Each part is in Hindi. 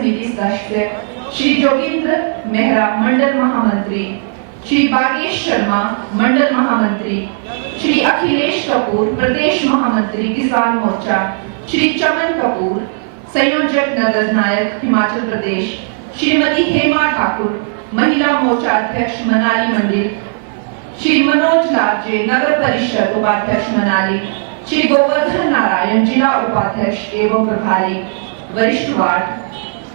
समिति सदस्य श्री जोगेंद्र मेहरा मंडल महामंत्री, श्री बागेश शर्मा मंडल महामंत्री, श्री अखिलेश कपूर प्रदेश महामंत्री किसान मोर्चा, श्री चमन कपूर संयोजक नगर नायक हिमाचल प्रदेश, श्रीमती हेमा ठाकुर महिला मोर्चा अध्यक्ष मनाली मंडल, श्री मनोज लाजे नगर परिषद उपाध्यक्ष मनाली, श्री गोवर्धन नारायण जिला उपाध्यक्ष एवं प्रभारी वरिष्ठ वार्ड,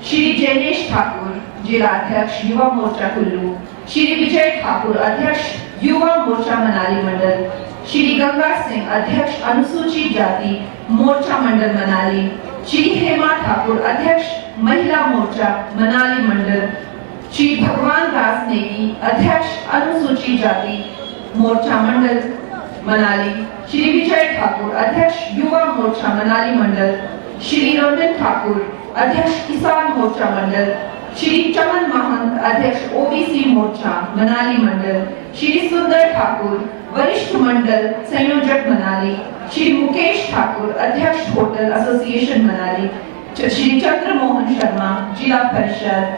श्री जैनेश ठाकुर जिला अध्यक्ष युवा मोर्चा कुल्लू, श्री विजय ठाकुर अध्यक्ष युवा मोर्चा मनाली मंडल, श्री गंगा सिंह अध्यक्ष अनुसूचित जाति मोर्चा मंडल मनाली, श्री हेमा ठाकुर अध्यक्ष महिला मोर्चा मनाली मंडल, श्री भगवान दास नेगी अध्यक्ष अनुसूचित जाति मोर्चा मंडल मनाली, श्री विजय ठाकुर अध्यक्ष युवा मोर्चा मनाली मंडल, श्री रंजन ठाकुर अध्यक्ष किसान मोर्चा मंडल, श्री चमन महंत अध्यक्ष ओबीसी मोर्चा मनाली मंडल, श्री सुंदर ठाकुर वरिष्ठ मंडल संयोजक मनाली, श्री मुकेश ठाकुर अध्यक्ष होटल एसोसिएशन मनाली, श्री चंद्रमोहन शर्मा जिला परिषद,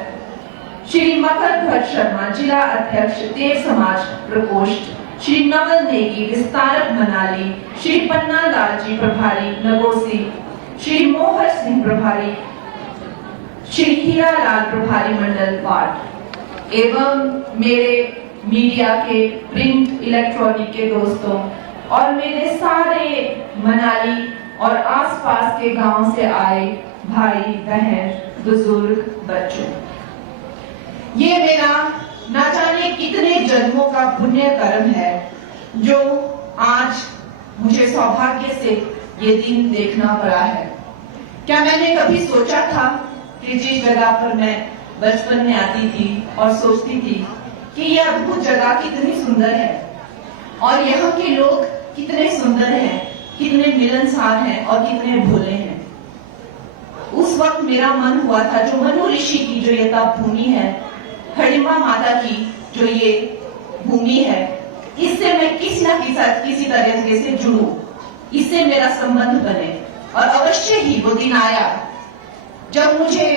श्री मकर ध्वज शर्मा जिला अध्यक्ष देव समाज प्रकोष्ठ, श्री नवल नेगी विस्तारक मनाली, श्री पन्ना लाल जी प्रभारी नगोसी, श्री मोहर सिंह प्रभारी, श्री हीरा लाल प्रभारी मंडल वार्ड एवं मेरे मीडिया के प्रिंट इलेक्ट्रॉनिक के दोस्तों और मेरे सारे मनाली और आसपास के गांव से आए भाई बहन बुजुर्ग बच्चों, ये मेरा ना जाने कितने जन्मों का पुण्य कर्म है जो आज मुझे सौभाग्य से ये दिन देखना पड़ा है। क्या मैंने कभी सोचा था कि जिस जगह पर मैं बचपन में आती थी और सोचती थी कि यह अद्भुत जगह कितनी सुंदर है और यहाँ के लोग कितने सुंदर हैं, कितने मिलनसार हैं और कितने भोले हैं। उस वक्त मेरा मन हुआ था जो मनु ऋषि की जो ये तप भूमि है, खड़िमा माता की जो ये भूमि है, इससे मैं किसी तरह से जुड़ूं, इससे मेरा संबंध बने। और अवश्य ही वो दिन आया जब मुझे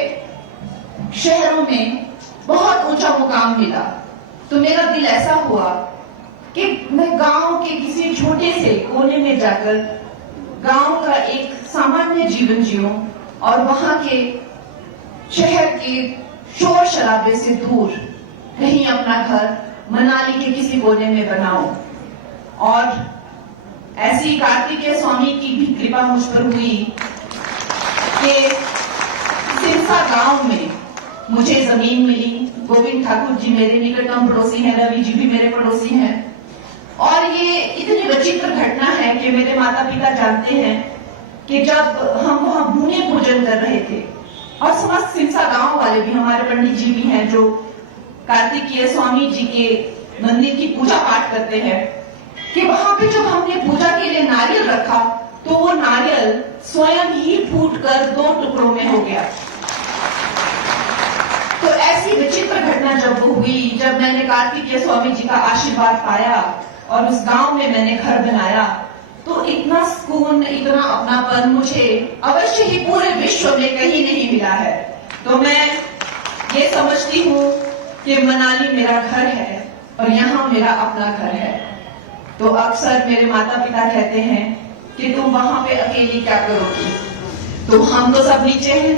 शहरों में बहुत ऊंचा मुकाम मिला, तो मेरा दिल ऐसा हुआ कि मैं गांव के किसी छोटे से कोने में जाकर गांव का एक सामान्य जीवन जीऊं और वहां के शहर के शोर शराबे से दूर कहीं अपना घर मनाली के किसी कोने में बनाऊं। और ऐसी कार्तिकेय स्वामी की भी कृपा मुझ पर हुई कि सिरसा गांव में मुझे जमीन मिली। गोविंद ठाकुर जी मेरे निकटतम पड़ोसी हैं, रवि जी भी मेरे पड़ोसी हैं। और ये इतनी विचित्र घटना है कि मेरे माता पिता जानते हैं कि जब हम वहां भूमि पूजन कर रहे थे और समस्त सिरसा गांव वाले भी, हमारे पंडित जी भी हैं जो कार्तिकेय स्वामी जी के मंदिर की पूजा पाठ करते हैं, कि वहां पे जब हमने पूजा के लिए नारियल रखा तो वो नारियल स्वयं ही फूटकर 2 टुकड़ों में हो गया। तो ऐसी विचित्र घटना जब वो हुई, जब मैंने कार्तिकेय स्वामी जी का आशीर्वाद पाया और उस गांव में मैंने घर बनाया, तो इतना सुकून, इतना अपनापन मुझे अवश्य ही पूरे विश्व में कहीं नहीं मिला है। तो मैं ये समझती हूँ कि मनाली मेरा घर है और यहाँ मेरा अपना घर है। तो अक्सर मेरे माता पिता कहते हैं कि तुम वहां पे अकेली क्या करोगी, तो हम तो सब नीचे हैं,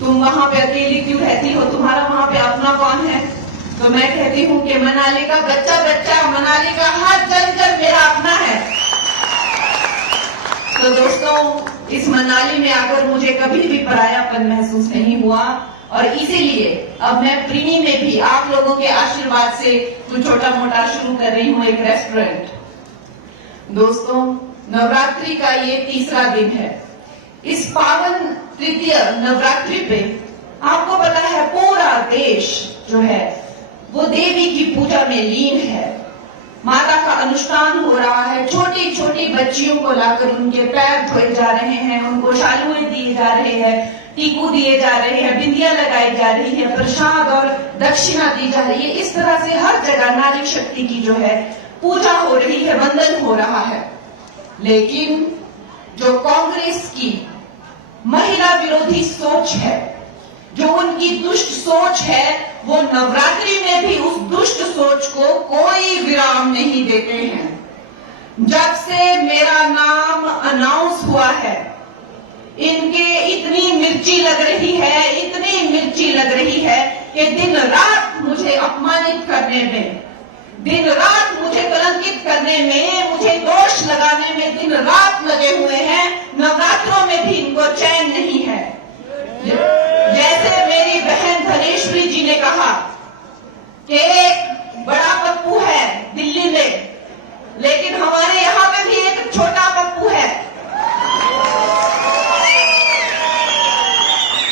तुम वहां पे अकेली क्यों रहती हो, तुम्हारा वहां पे अपना कौन है। तो मैं कहती हूँ कि मनाली का बच्चा बच्चा, मनाली का हर जन जन मेरा अपना है। तो दोस्तों, इस मनाली में आकर मुझे कभी भी परायापन महसूस नहीं हुआ और इसीलिए अब मैं प्रीणी में भी आप लोगों के आशीर्वाद से कुछ छोटा मोटा शुरू कर रही हूँ, एक रेस्टोरेंट। दोस्तों, नवरात्रि का ये 3रा दिन है। इस पावन तृतीय नवरात्रि पे आपको पता है पूरा देश जो है वो देवी की पूजा में लीन है। माता का अनुष्ठान हो रहा है, छोटी छोटी बच्चियों को लाकर उनके पैर धोए जा रहे हैं, उनको शालुएं दिए जा रहे हैं, टीकू दिए जा रहे हैं, बिंदियां लगाई जा रही है, प्रसाद और दक्षिणा दी जा रही है। इस तरह से हर जगह नारी शक्ति की जो है पूजा हो रही है, वंदन हो रहा है। लेकिन जो कांग्रेस की महिला विरोधी सोच है, जो उन उनकी दुष्ट सोच है, वो नवरात्रि में भी उस दुष्ट सोच को कोई विराम नहीं देते हैं। जब से मेरा नाम अनाउंस हुआ है, इनके इतनी मिर्ची लग रही है, इतनी मिर्ची लग रही है कि दिन रात मुझे अपमानित करने में, दिन रात मुझे कलंकित करने में, मुझे दोष लगाने में दिन रात लगे हुए हैं। नवरात्रों में भी इनको चैन नहीं है। जैसे मेरी बहन धनेश्वरी जी ने कहा कि एक बड़ा पप्पू है दिल्ली में, लेकिन हमारे यहां पे भी एक छोटा पप्पू है।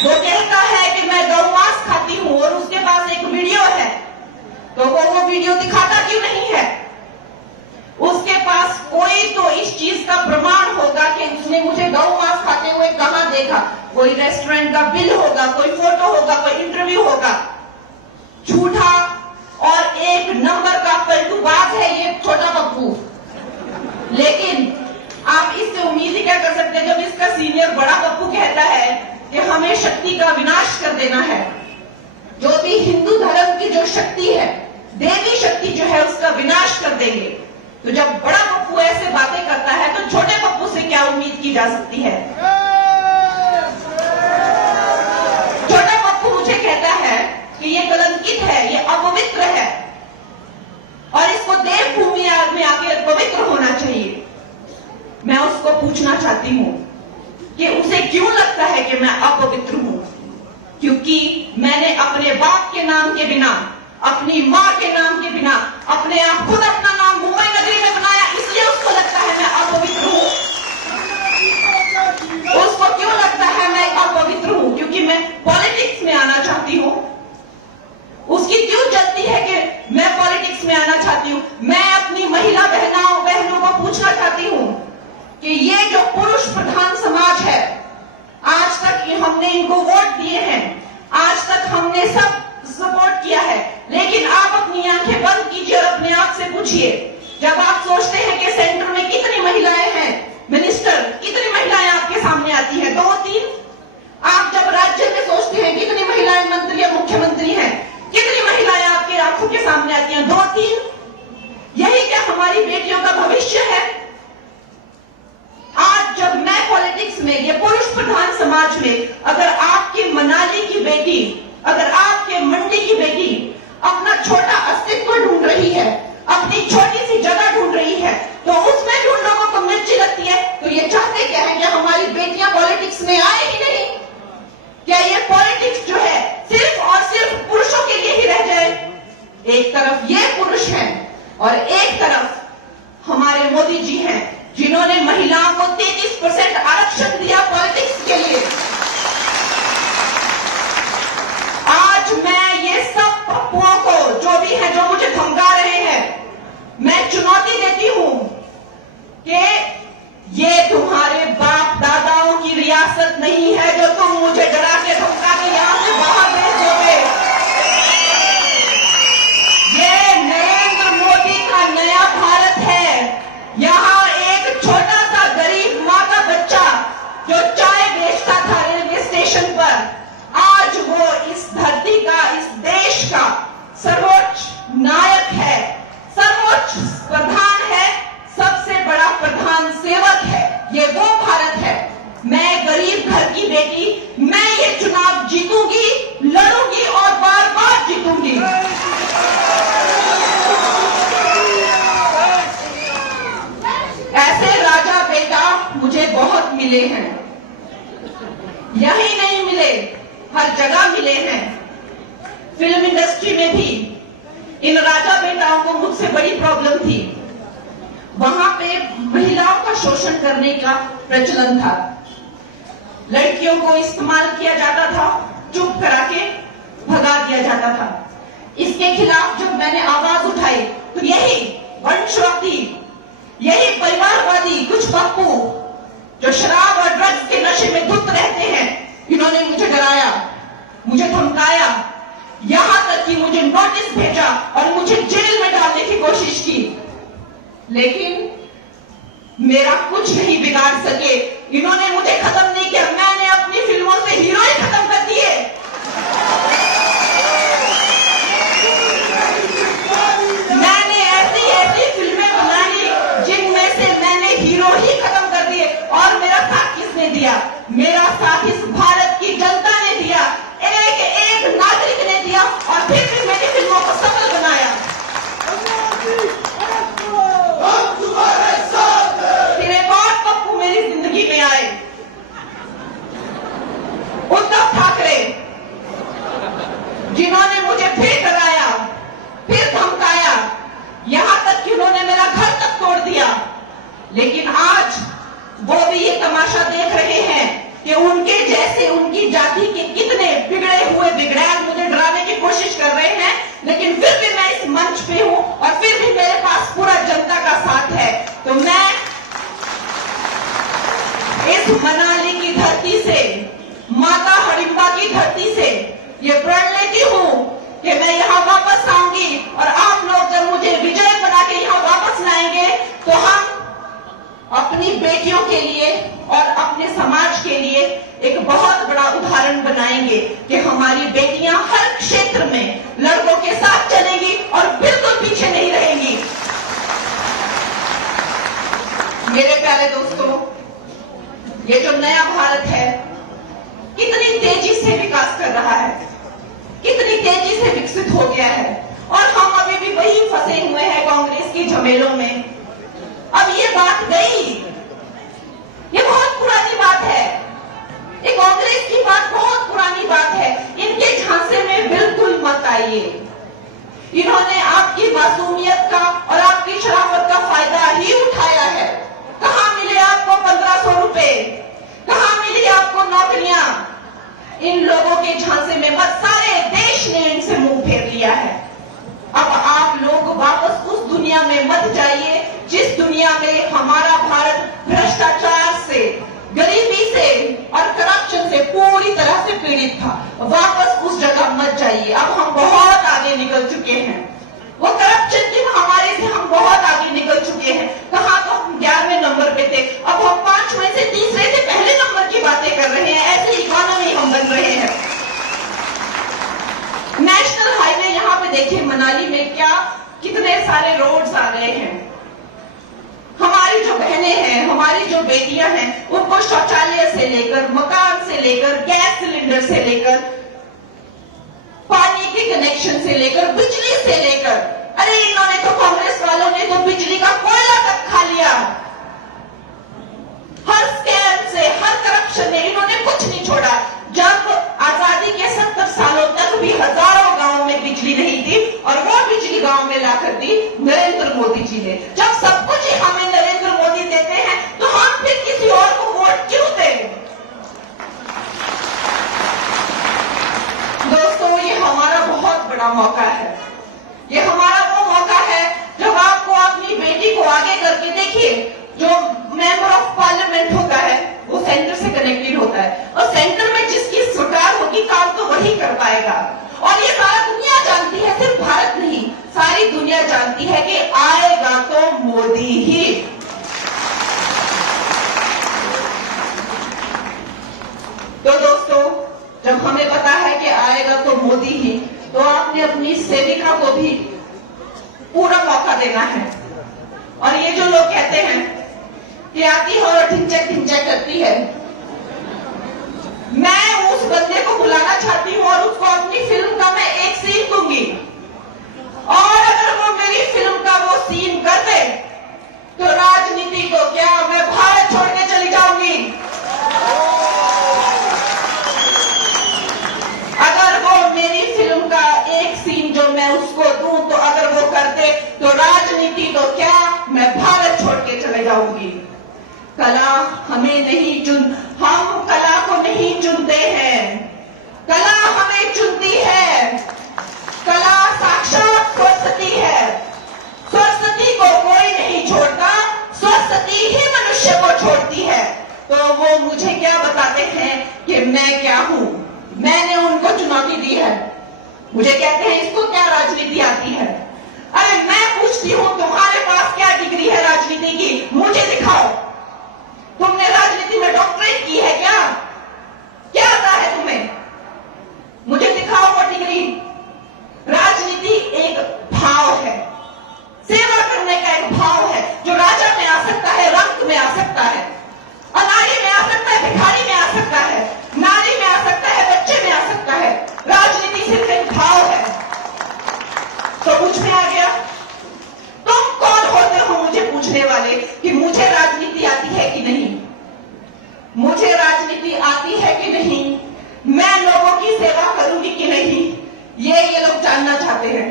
वो कहता है कि मैं गौ मांस खाती हूं और उसके पास एक वीडियो है, तो वो वीडियो दिखाता क्यों नहीं है? उसके पास कोई तो इस चीज का प्रमाण होगा कि उसने मुझे गौ मांस खाते हुए कहां देखा। कोई रेस्टोरेंट का बिल होगा, कोई फोटो होगा, कोई इंटरव्यू होगा। झूठा और एक नंबर का पलटूबाज है ये छोटा पप्पू। लेकिन आप इससे उम्मीद ही क्या कर सकते हैं जब इसका सीनियर बड़ा पप्पू कहता है कि हमें शक्ति का विनाश कर देना है। जो भी हिंदू धर्म की जो शक्ति है, देवी शक्ति जो है, उसका विनाश कर देंगे। तो जब बड़ा पप्पू ऐसे बातें करता है तो छोटे पप्पू से क्या उम्मीद की जा सकती है? छोटा पप्पू मुझे कहता है कि ये कलंकित है, ये अपवित्र है और इसको देवभूमि में आके पवित्र होना चाहिए। मैं उसको पूछना चाहती हूं कि उसे क्यों लगता है कि मैं अपवित्र हूं? क्योंकि मैंने अपने बाप के नाम के बिना, अपनी मां के नाम के बिना, अपने आप खुद अपना नाम मुंबई नगरी में बनाया, इसलिए उसको लगता है मैं अपवित्र हूं। उसको क्यों लगता है मैं अपवित्र हूं? क्योंकि मैं पॉलिटिक्स में आना चाहती हूं। उसकी क्यों जलती है कि मैं पॉलिटिक्स में आना चाहती हूं? मैं अपनी महिला बहनों को पूछना चाहती हूं कि ये जो पुरुष प्रधान समाज है, आज तक हमने इनको वोट दिए हैं, आज तक हमने सब सपोर्ट किया है, लेकिन आप अपनी आंखें बंद कीजिए और अपने आप से पूछिए, जब आप सोचते हैं कि सेंटर में कितनी महिलाएं हैं, मिनिस्टर कितनी महिलाएं आपके सामने आती हैं? 2-3। आप जब राज्य में सोचते हैं कितनी महिलाएं मंत्री या मुख्यमंत्री हैं, कितनी महिलाएं आपके आंखों के सामने आती हैं? 2-3। यही क्या हमारी बेटियों का भविष्य है? आज जब मैं पॉलिटिक्स में, ये पुरुष प्रधान समाज में, अगर आपकी मनाली की बेटी, अगर आपके मंडी की बेटी अपना छोटा अस्तित्व ढूंढ रही है, अपनी छोटी सी जगह ढूंढ रही है, तो उसमें भी उन लोगों को मिर्ची लगती है। तो ये चाहते क्या है कि हमारी बेटियां पॉलिटिक्स में आए ही नहीं? क्या ये पॉलिटिक्स जो है सिर्फ और सिर्फ पुरुषों के लिए ही रह जाए? एक तरफ ये पुरुष हैं और एक तरफ हमारे मोदी जी हैं, जिन्होंने महिलाओं को 33% आरक्षण दिया पॉलिटिक्स के लिए। आज मैं ये सब पप्पुओं को, जो भी है, जो मुझे धमका रहे हैं, मैं चुनौती देती हूं कि ये तुम्हारे बाप दादाओं की रियासत नहीं है जो तुम मुझे डरा के धमका के यहां से बाहर भेज दोगे। ये नरेंद्र मोदी का नया भारत है। यहां एक छोटा सा गरीब मां का बच्चा जो चाय बेचता था रेलवे स्टेशन पर, आज वो इस धरती का, इस देश का सर्वोच्च नायक है, सर्वोच्च प्रधान है, सबसे बड़ा प्रधान सेवक है। ये वो भारत है। मैं गरीब घर की बेटी, मैं ये चुनाव जीतूंगी, लड़ूंगी और बार बार जीतूंगी। ऐसे राजा बेटा मुझे बहुत मिले हैं, यही नहीं मिले, हर जगह मिले हैं। फिल्म इंडस्ट्री में भी इन राजा बेटाओं को मुझसे बड़ी प्रॉब्लम थी। वहां पे महिलाओं का शोषण करने का प्रचलन था, लड़कियों को इस्तेमाल किया जाता था, चुप करा के भगा दिया जाता था। इसके खिलाफ जब मैंने आवाज उठाई तो यही वंशवादी, यही परिवारवादी कुछ पप्पू जो शराब और ड्रग्स के नशे में धुत रहते हैं, इन्होंने मुझे डराया, मुझे धमकाया, यहां तक कि मुझे नोटिस भेजा और मुझे जेल में डालने की कोशिश की। लेकिन मेरा कुछ नहीं बिगाड़ सके। इन्होंने मुझे खत्म नहीं किया, मैंने अपनी फिल्मों से हीरो ही खत्म कर दिए। लेकिन आज वो भी ये तमाशा देख रहे हैं कि उनके जैसे उनकी जाति के कितने बिगड़े हुए बिगड़ैल मुझे डराने की कोशिश कर रहे हैं, लेकिन फिर भी मैं इस मंच पे हूं और फिर भी मेरे पास पूरा जनता का साथ है। तो मैं इस मनाली की धरती से, माता हडिम्बा की धरती से ये प्रण लेती हूं कि मैं यहां वापस आऊंगी और आप लोग जब मुझे विजय बना के यहां वापस लाएंगे तो हम अपनी बेटियों के लिए और अपने समाज के लिए एक बहुत बड़ा उदाहरण बनाएंगे कि हमारी बेटियां हर क्षेत्र में लड़कों के साथ चलेंगी और बिल्कुल पीछे नहीं रहेंगी। मेरे प्यारे दोस्तों, ये जो नया भारत है कितनी तेजी से विकास कर रहा है, कितनी तेजी से विकसित हो गया है और हम अभी भी वही फंसे हुए हैं कांग्रेस की झमेलों में। अब ये बात गई, ये बहुत पुरानी बात है, ये कांग्रेस की बात बहुत पुरानी बात है। इनके झांसे में बिल्कुल मत आइए। इन्होंने आपकी मासूमियत का और आपकी शराफत का फायदा ही उठाया है। कहां मिले आपको 1500 रुपए, कहां मिली आपको नौकरियां? इन लोगों के झांसे में मत, सारे देश ने इनसे मुंह फेर लिया है। अब आप लोग वापस उस दुनिया में मत जाइए जिस दुनिया में हमारा भारत भ्रष्टाचार से, गरीबी से और करप्शन से पूरी तरह से पीड़ित था। वापस उस जगह मत जाइए। अब हम बहुत आगे निकल चुके हैं। वो करप्शन की महामारी से हम बहुत आगे निकल चुके हैं। कहाँ तो हम 11वें नंबर पे थे, अब हम 5वें से तीसरे से पहले नंबर की बातें कर रहे हैं। ऐसे इकोनॉमी हम बन रहे हैं। नेशनल हाईवे यहाँ पे देखिए मनाली में क्या कितने सारे रोड्स आ गए हैं। हमारी जो बहनें हैं, हमारी जो बेटियां हैं, उनको शौचालय से लेकर, मकान से लेकर, गैस सिलेंडर से लेकर, पानी के कनेक्शन से लेकर, बिजली से लेकर, अरे इन्होंने तो, कांग्रेस वालों ने तो बिजली का कोयला तक खा लिया। हर स्कैम से, हर करप्शन ने इन्होंने कुछ नहीं छोड़ा। जब आजादी के 70 सालों तक भी हजारों गांव में बिजली नहीं थी और वो बिजली गांव में लाकर दी नरेंद्र मोदी जी ने। जब सब कुछ ही हमें नरेंद्र मोदी देते हैं तो हम फिर किसी और को वोट क्यों दें? दोस्तों, ये हमारा बहुत बड़ा मौका है। ये हमारा वो मौका है जब आपको अपनी बेटी को आगे करके, देखिए जो मेंबर ऑफ पार्लियामेंट होता है वो सेंटर से कनेक्टेड होता है और सेंटर में जिसकी सरकार होगी काम तो वही कर पाएगा। और ये सारा दुनिया जानती है, सिर्फ भारत नहीं, सारी दुनिया जानती है कि आएगा तो मोदी ही। तो दोस्तों, जब हमें पता है कि आएगा तो मोदी ही, तो आपने अपनी सेविका को भी पूरा मौका देना है। और ये जो लोग कहते हैं कि आती है और ठिंचक ठिंचक करती है, मैं उस बंदे को बुलाना चाहती हूँ और उसको अपनी फिल्म का मैं एक सीन दूंगी और अगर वो मेरी फिल्म का वो सीन कर दे तो राजनीति को क्या, मैं भारत छोड़ के चली जाऊंगी। अगर वो मेरी फिल्म का एक सीन जो मैं उसको दूं तो अगर वो कर दे तो राजनीति तो क्या, मैं भारत छोड़ के चले जाऊंगी। कला हमें नहीं हम कला को नहीं चुनते हैं, कला हमें चुनती है। कला साक्षात सरस्वती है। सरस्वती को कोई नहीं छोड़ता, सरस्वती ही मनुष्य को छोड़ती है। तो वो मुझे क्या बताते हैं कि मैं क्या हूं? मैंने उनको चुनौती दी है। मुझे कहते हैं इसको क्या राजनीति आती है? अरे मैं पूछती हूं तुम्हारे पास क्या डिग्री है राजनीति की? मुझे दिखाओ। तुमने राजनीति में डॉक्टरेट की है क्या? क्या आता है तुम्हें? मुझे दिखाओ वो डिग्री। राजनीति एक भाव है, सेवा करने का एक भाव है जो राजा में आ सकता है, रंग में आ सकता है, अनाड़ी में आ सकता है, भिखारी में आ सकता है, नारी में आ सकता है, बच्चे में आ सकता है। राजनीति सिर्फ एक भाव है। तो मुझ में आ गया। तुम कौन होते हो मुझे पूछने वाले कि मुझे राजनीति आती है कि नहीं? मुझे राजनीति आती है कि नहीं, मैं लोगों की सेवा करूंगी कि नहीं, ये लोग जानना चाहते हैं।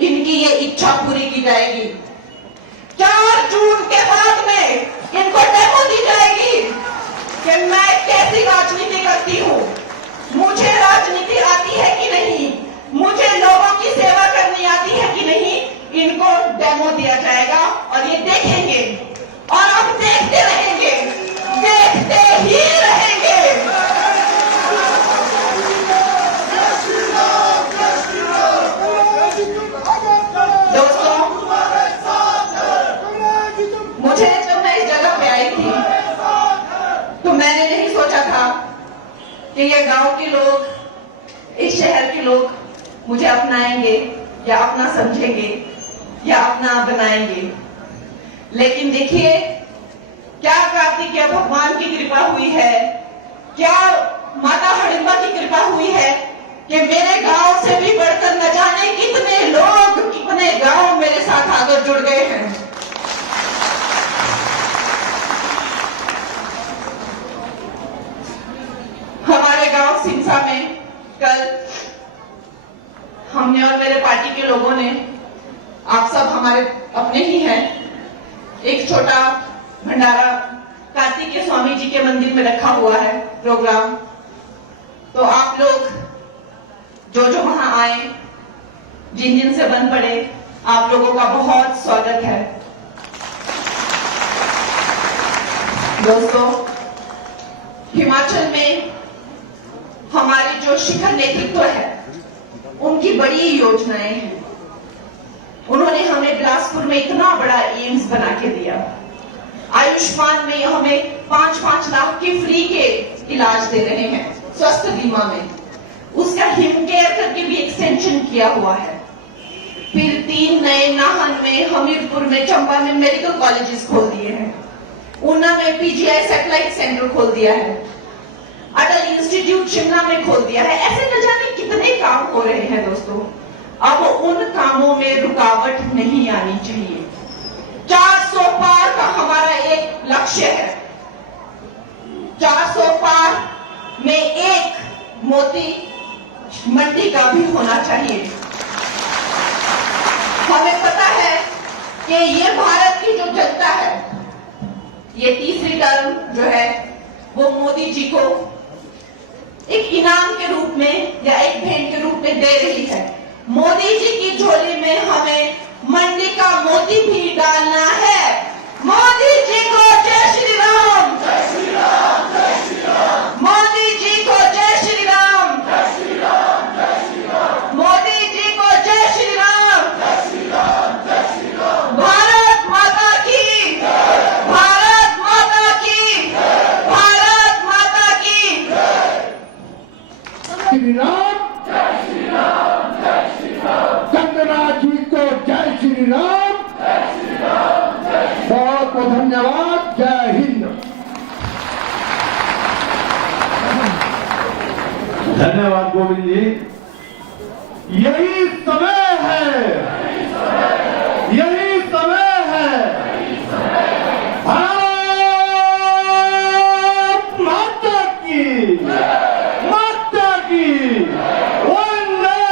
इनकी ये इच्छा पूरी की जाएगी। 4 जून के बाद में इनको डेमो दी जाएगी कि मैं कैसी राजनीति करती हूँ, मुझे राजनीति आती है कि नहीं, मुझे लोगों की सेवा करनी आती है कि नहीं, इनको डेमो दिया जाएगा और ये देखेंगे और अब देखते रहेंगे, देखते ही रहेंगे। दोस्तों, मुझे जब मैं इस जगह पे आई थी तो मैंने नहीं सोचा था कि ये गांव के लोग, इस शहर के लोग मुझे अपनाएंगे या अपना समझेंगे या अपना बनाएंगे। लेकिन देखिए क्या कार्तिकेय भगवान की कृपा हुई है, क्या माता हडिम्बा की कृपा हुई है कि मेरे गांव से भी बढ़कर न जाने कितने लोग, कितने गांव मेरे साथ आकर जुड़ गए हैं। हमारे गांव सिंसा में कल हमने और मेरे पार्टी के लोगों ने, आप सब हमारे अपने ही हैं, एक छोटा भंडारा कार्तिकेय स्वामी जी के मंदिर में रखा हुआ है प्रोग्राम। तो आप लोग जो वहां आए, जिन जिन से बन पड़े, आप लोगों का बहुत स्वागत है। दोस्तों, हिमाचल में हमारी जो शिखर नेतृत्व है, उनकी बड़ी योजनाएं हैं। उन्होंने हमें बिलासपुर में इतना बड़ा एम्स बना के दिया, आयुष्मान में हमें 5-5 लाख के फ्री के इलाज दे रहे हैं, स्वास्थ्य बीमा में, उसका हिम केयर करके भी एक्सटेंशन किया हुआ है। फिर 3 नए नाहन में, हमीरपुर में, चंबा में मेडिकल कॉलेजेस खोल दिए हैं, ऊना में पीजीआई सैटेलाइट सेंटर खोल दिया है, अटल इंस्टीट्यूट शिमला में खोल दिया है। ऐसे न जाने कितने काम हो रहे हैं दोस्तों। अब उन कामों में रुकावट नहीं आनी चाहिए। 400 पार का हमारा एक लक्ष्य है। 400 पार में एक मोती मंडी का भी होना चाहिए। हमें पता है कि ये भारत की जो जनता है, ये तीसरी टर्म जो है वो मोदी जी को एक इनाम के रूप में या एक भेंट के रूप में दे रही है। मोदी जी की झोली में हमें मंडी का मोती भी डालना है। मोदी जी को जय श्री राम, जय श्री राम, जय श्री राम। मोदी जी को जय श्री राम, जय श्री राम, जय श्री राम। मोदी जी को जय श्री राम, जय श्री राम, जय श्री राम। भारत माता की, भारत माता की, भारत माता की श्री राम, जय श्री राम, जय श्री राम। चंद्रनाथ जी को जय श्री राम, जय श्री राम, जय श्री राम। बहुत बहुत धन्यवाद। जय हिंद। धन्यवाद गोविंद जी। यही समय है, यही समय है। भारत माता की, माता की वंदे,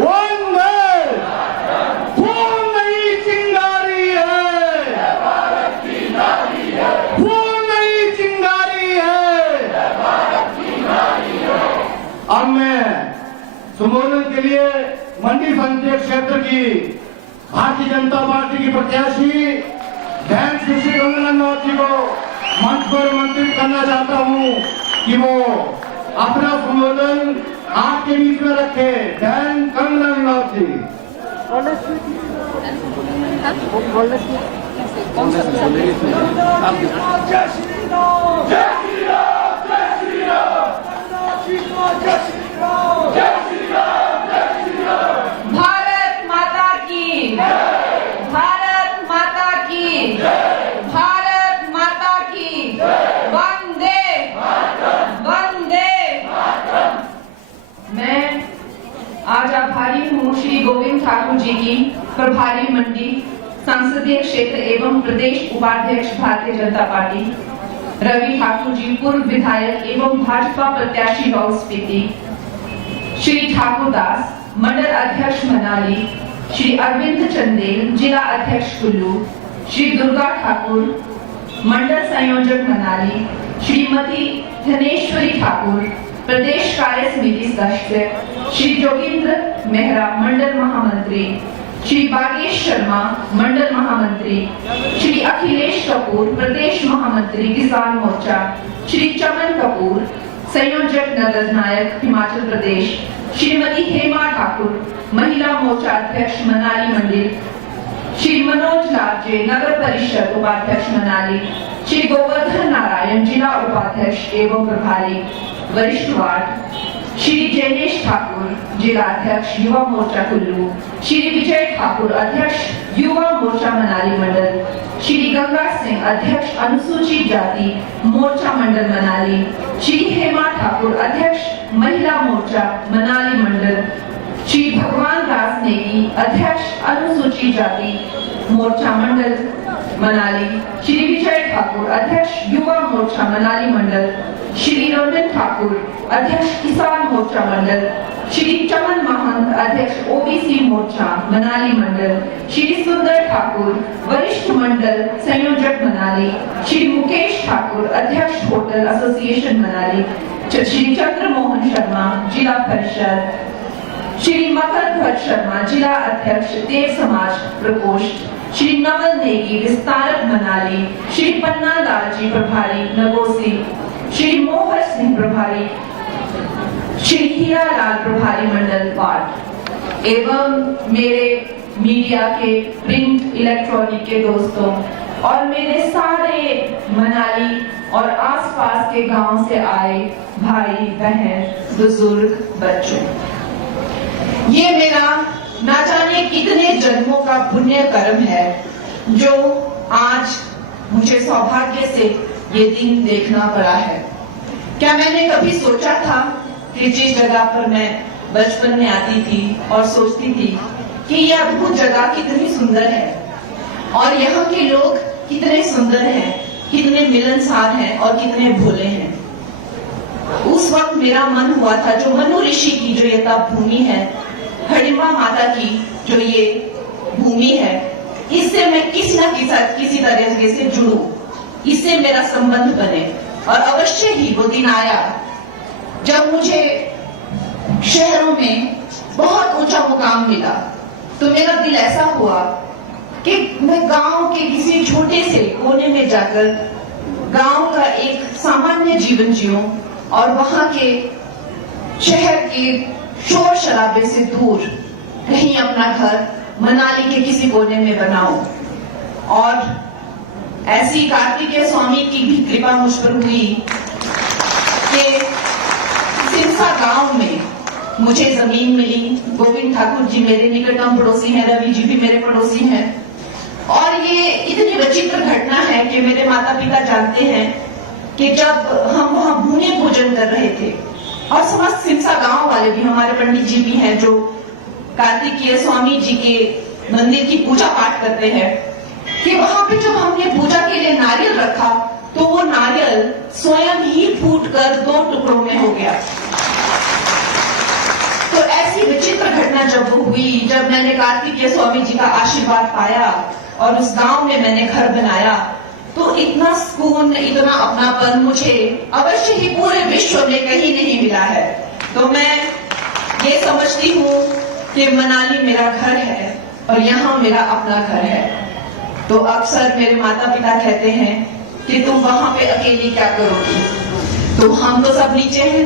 वंदे। फूल नहीं चिंगारी है, फूल नहीं चिंगारी है। अब मैं संबोधन के लिए मंडी संसदीय क्षेत्र की भारतीय जनता पार्टी की प्रत्याशी बहन सुश्री कंगनानाथ जी को मंच पर आमंत्रित करना चाहता हूं कि वो अपना संबोधन आपके बीच में रखे। बहन कंगनानाथ जी। भारत माता की, भारत माता की, भारत माता की, वंदे, वंदे। मैं आज आभारी हूँ श्री गोविंद ठाकुर जी की, प्रभारी मंडी संसदीय क्षेत्र एवं प्रदेश उपाध्यक्ष भारतीय जनता पार्टी, रवि ठाकुर जी पूर्व विधायक एवं भाजपा प्रत्याशी लाहौल स्पीति, श्री ठाकुर दास मंडल अध्यक्ष मनाली, श्री अरविंद चंदेल जिला अध्यक्ष कुल्लू, श्री दुर्गा ठाकुर मंडल संयोजक मनाली, श्रीमती धनेश्वरी ठाकुर प्रदेश कार्य समिति सदस्य, श्री जोगिंद्र मेहरा मंडल महामंत्री, श्री बागेश शर्मा मंडल महामंत्री, श्री अखिलेश कपूर प्रदेश महामंत्री किसान मोर्चा, श्री चमन कपूर संयोजक नगद नायक हिमाचल प्रदेश, श्रीमती हेमा ठाकुर महिला मोर्चा अध्यक्ष मनाली मंडल, श्री मनोज लालजे नगर परिषद उपाध्यक्ष मनाली, श्री गोवर्धन नारायण जिला उपाध्यक्ष एवं प्रभारी वरिष्ठ वार्ड, श्री जैनेश ठाकुर जिला अध्यक्ष युवा मोर्चा कुल्लू, श्री विजय ठाकुर अध्यक्ष युवा मोर्चा मनाली मंडल, श्री गंगा सिंह अध्यक्ष अनुसूचित जाति मोर्चा मंडल मनाली, श्री हेमा ठाकुर अध्यक्ष महिला मोर्चा मनाली मंडल, श्री भगवान दास नेगी अध्यक्ष अनुसूचित जाति मोर्चा मंडल मनाली, श्री विजय ठाकुर अध्यक्ष युवा मोर्चा मनाली मंडल, श्री रंजन ठाकुर अध्यक्ष किसान मोर्चा मंडल, श्री चमन महंत अध्यक्ष ओबीसी मोर्चा मनाली मंडल, श्री सुंदर ठाकुर वरिष्ठ मंडल संयोजक मनाली, श्री मुकेश ठाकुर अध्यक्ष होटल एसोसिएशन मनाली, श्री चंद्र मोहन शर्मा जिला परिषद, श्री मकर ध्वज शर्मा जिला अध्यक्ष देव समाज प्रकोष्ठ, श्री नवल नेगी विस्तारक मनाली, श्री पन्ना लालजी प्रभारी नगोसी, श्री मोहर सिंह प्रभारी, श्री हीरा लाल प्रभारी मंडल वार्ड एवं मेरे मीडिया के प्रिंट इलेक्ट्रॉनिक के दोस्तों और मेरे सारे मनाली और आसपास के गांव से आए भाई बहन बुजुर्ग बच्चों, ये मेरा ना जाने कितने जन्मों का पुण्य कर्म है जो आज मुझे सौभाग्य से ये दिन देखना पड़ा है। क्या मैंने कभी सोचा था कि जिस जगह पर मैं बचपन में आती थी और सोचती थी कि यह अद्भुत जगह कितनी सुंदर है और यहाँ के लोग कितने सुंदर हैं, कितने मिलनसार हैं और कितने भोले हैं। उस वक्त मेरा मन हुआ था जो मनु ऋषि की जो ये तप भूमि है, हडिम्बा माता की जो ये भूमि है, इससे मैं किसी न किसी तरह से जुड़ूं, इससे मेरा संबंध बने। और अवश्य ही वो दिन आया जब मुझे शहरों में बहुत ऊंचा मुकाम मिला, तो मेरा दिल ऐसा हुआ कि मैं गांव के किसी छोटे से कोने में जाकर गांव का एक सामान्य जीवन जीऊं और वहां के शहर के शोर शराबे से दूर कहीं अपना घर मनाली के किसी कोने में बनाऊं। और ऐसी कार्तिकेय स्वामी की भी कृपा मुझ पर हुई कि सिरसा गांव में मुझे जमीन मिली। गोविंद ठाकुर जी मेरे निकटतम पड़ोसी हैं, रवि जी भी मेरे पड़ोसी हैं। और ये इतनी विचित्र घटना है कि मेरे माता पिता जानते हैं कि जब हम वहां भूमि पूजन कर रहे थे और समस्त सिरसा गांव वाले भी, हमारे पंडित जी भी हैं जो कार्तिकेय स्वामी जी के मंदिर की पूजा पाठ करते हैं, कि वहां पे जब हमने पूजा के लिए नारियल रखा तो वो नारियल स्वयं ही फूटकर 2 टुकड़ों में हो गया। तो ऐसी विचित्र घटना जब वो हुई, जब मैंने कार्तिकेय स्वामी जी का आशीर्वाद पाया और उस गांव में मैंने घर बनाया, तो इतना सुकून, इतना अपनापन मुझे अवश्य ही पूरे विश्व में कहीं नहीं मिला है। तो मैं ये समझती हूँ कि मनाली मेरा घर है और यहाँ मेरा अपना घर है। तो अक्सर मेरे माता पिता कहते हैं कि तुम वहां पे अकेली क्या करोगी, तो हम तो सब नीचे हैं,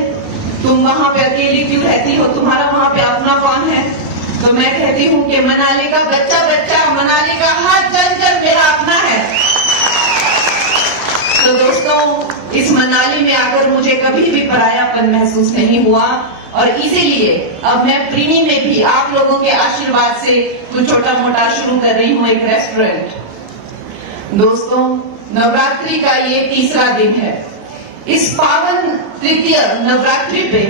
तुम वहां पे अकेली क्यों रहती हो, तुम्हारा वहां पे अपना कौन है। तो मैं कहती हूँ कि मनाली का बच्चा बच्चा, मनाली का हर जन जन मेरा अपना है। तो दोस्तों, इस मनाली में आकर मुझे कभी भी परायापन महसूस नहीं हुआ और इसीलिए अब मैं प्रीणी में भी आप लोगों के आशीर्वाद से कुछ छोटा मोटा शुरू कर रही हूँ, एक रेस्टोरेंट। दोस्तों, नवरात्रि का ये तीसरा दिन है। इस पावन तृतीय नवरात्रि पे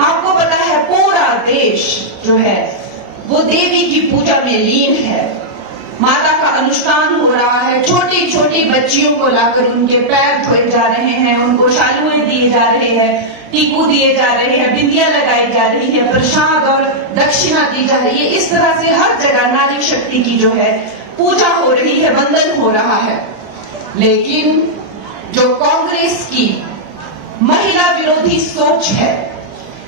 आपको पता है पूरा देश जो है वो देवी की पूजा में लीन है। माता का अनुष्ठान हो रहा है, छोटी छोटी बच्चियों को लाकर उनके पैर धोए जा रहे हैं, उनको शालुएं दिए जा रहे हैं, टीकू दिए जा रहे हैं, बिंदियां लगाई जा रही है, प्रसाद और दक्षिणा दी जा रही है। इस तरह से हर जगह नारी शक्ति की जो है पूजा हो रही है, वंदन हो रहा है। लेकिन जो कांग्रेस की महिला विरोधी सोच है,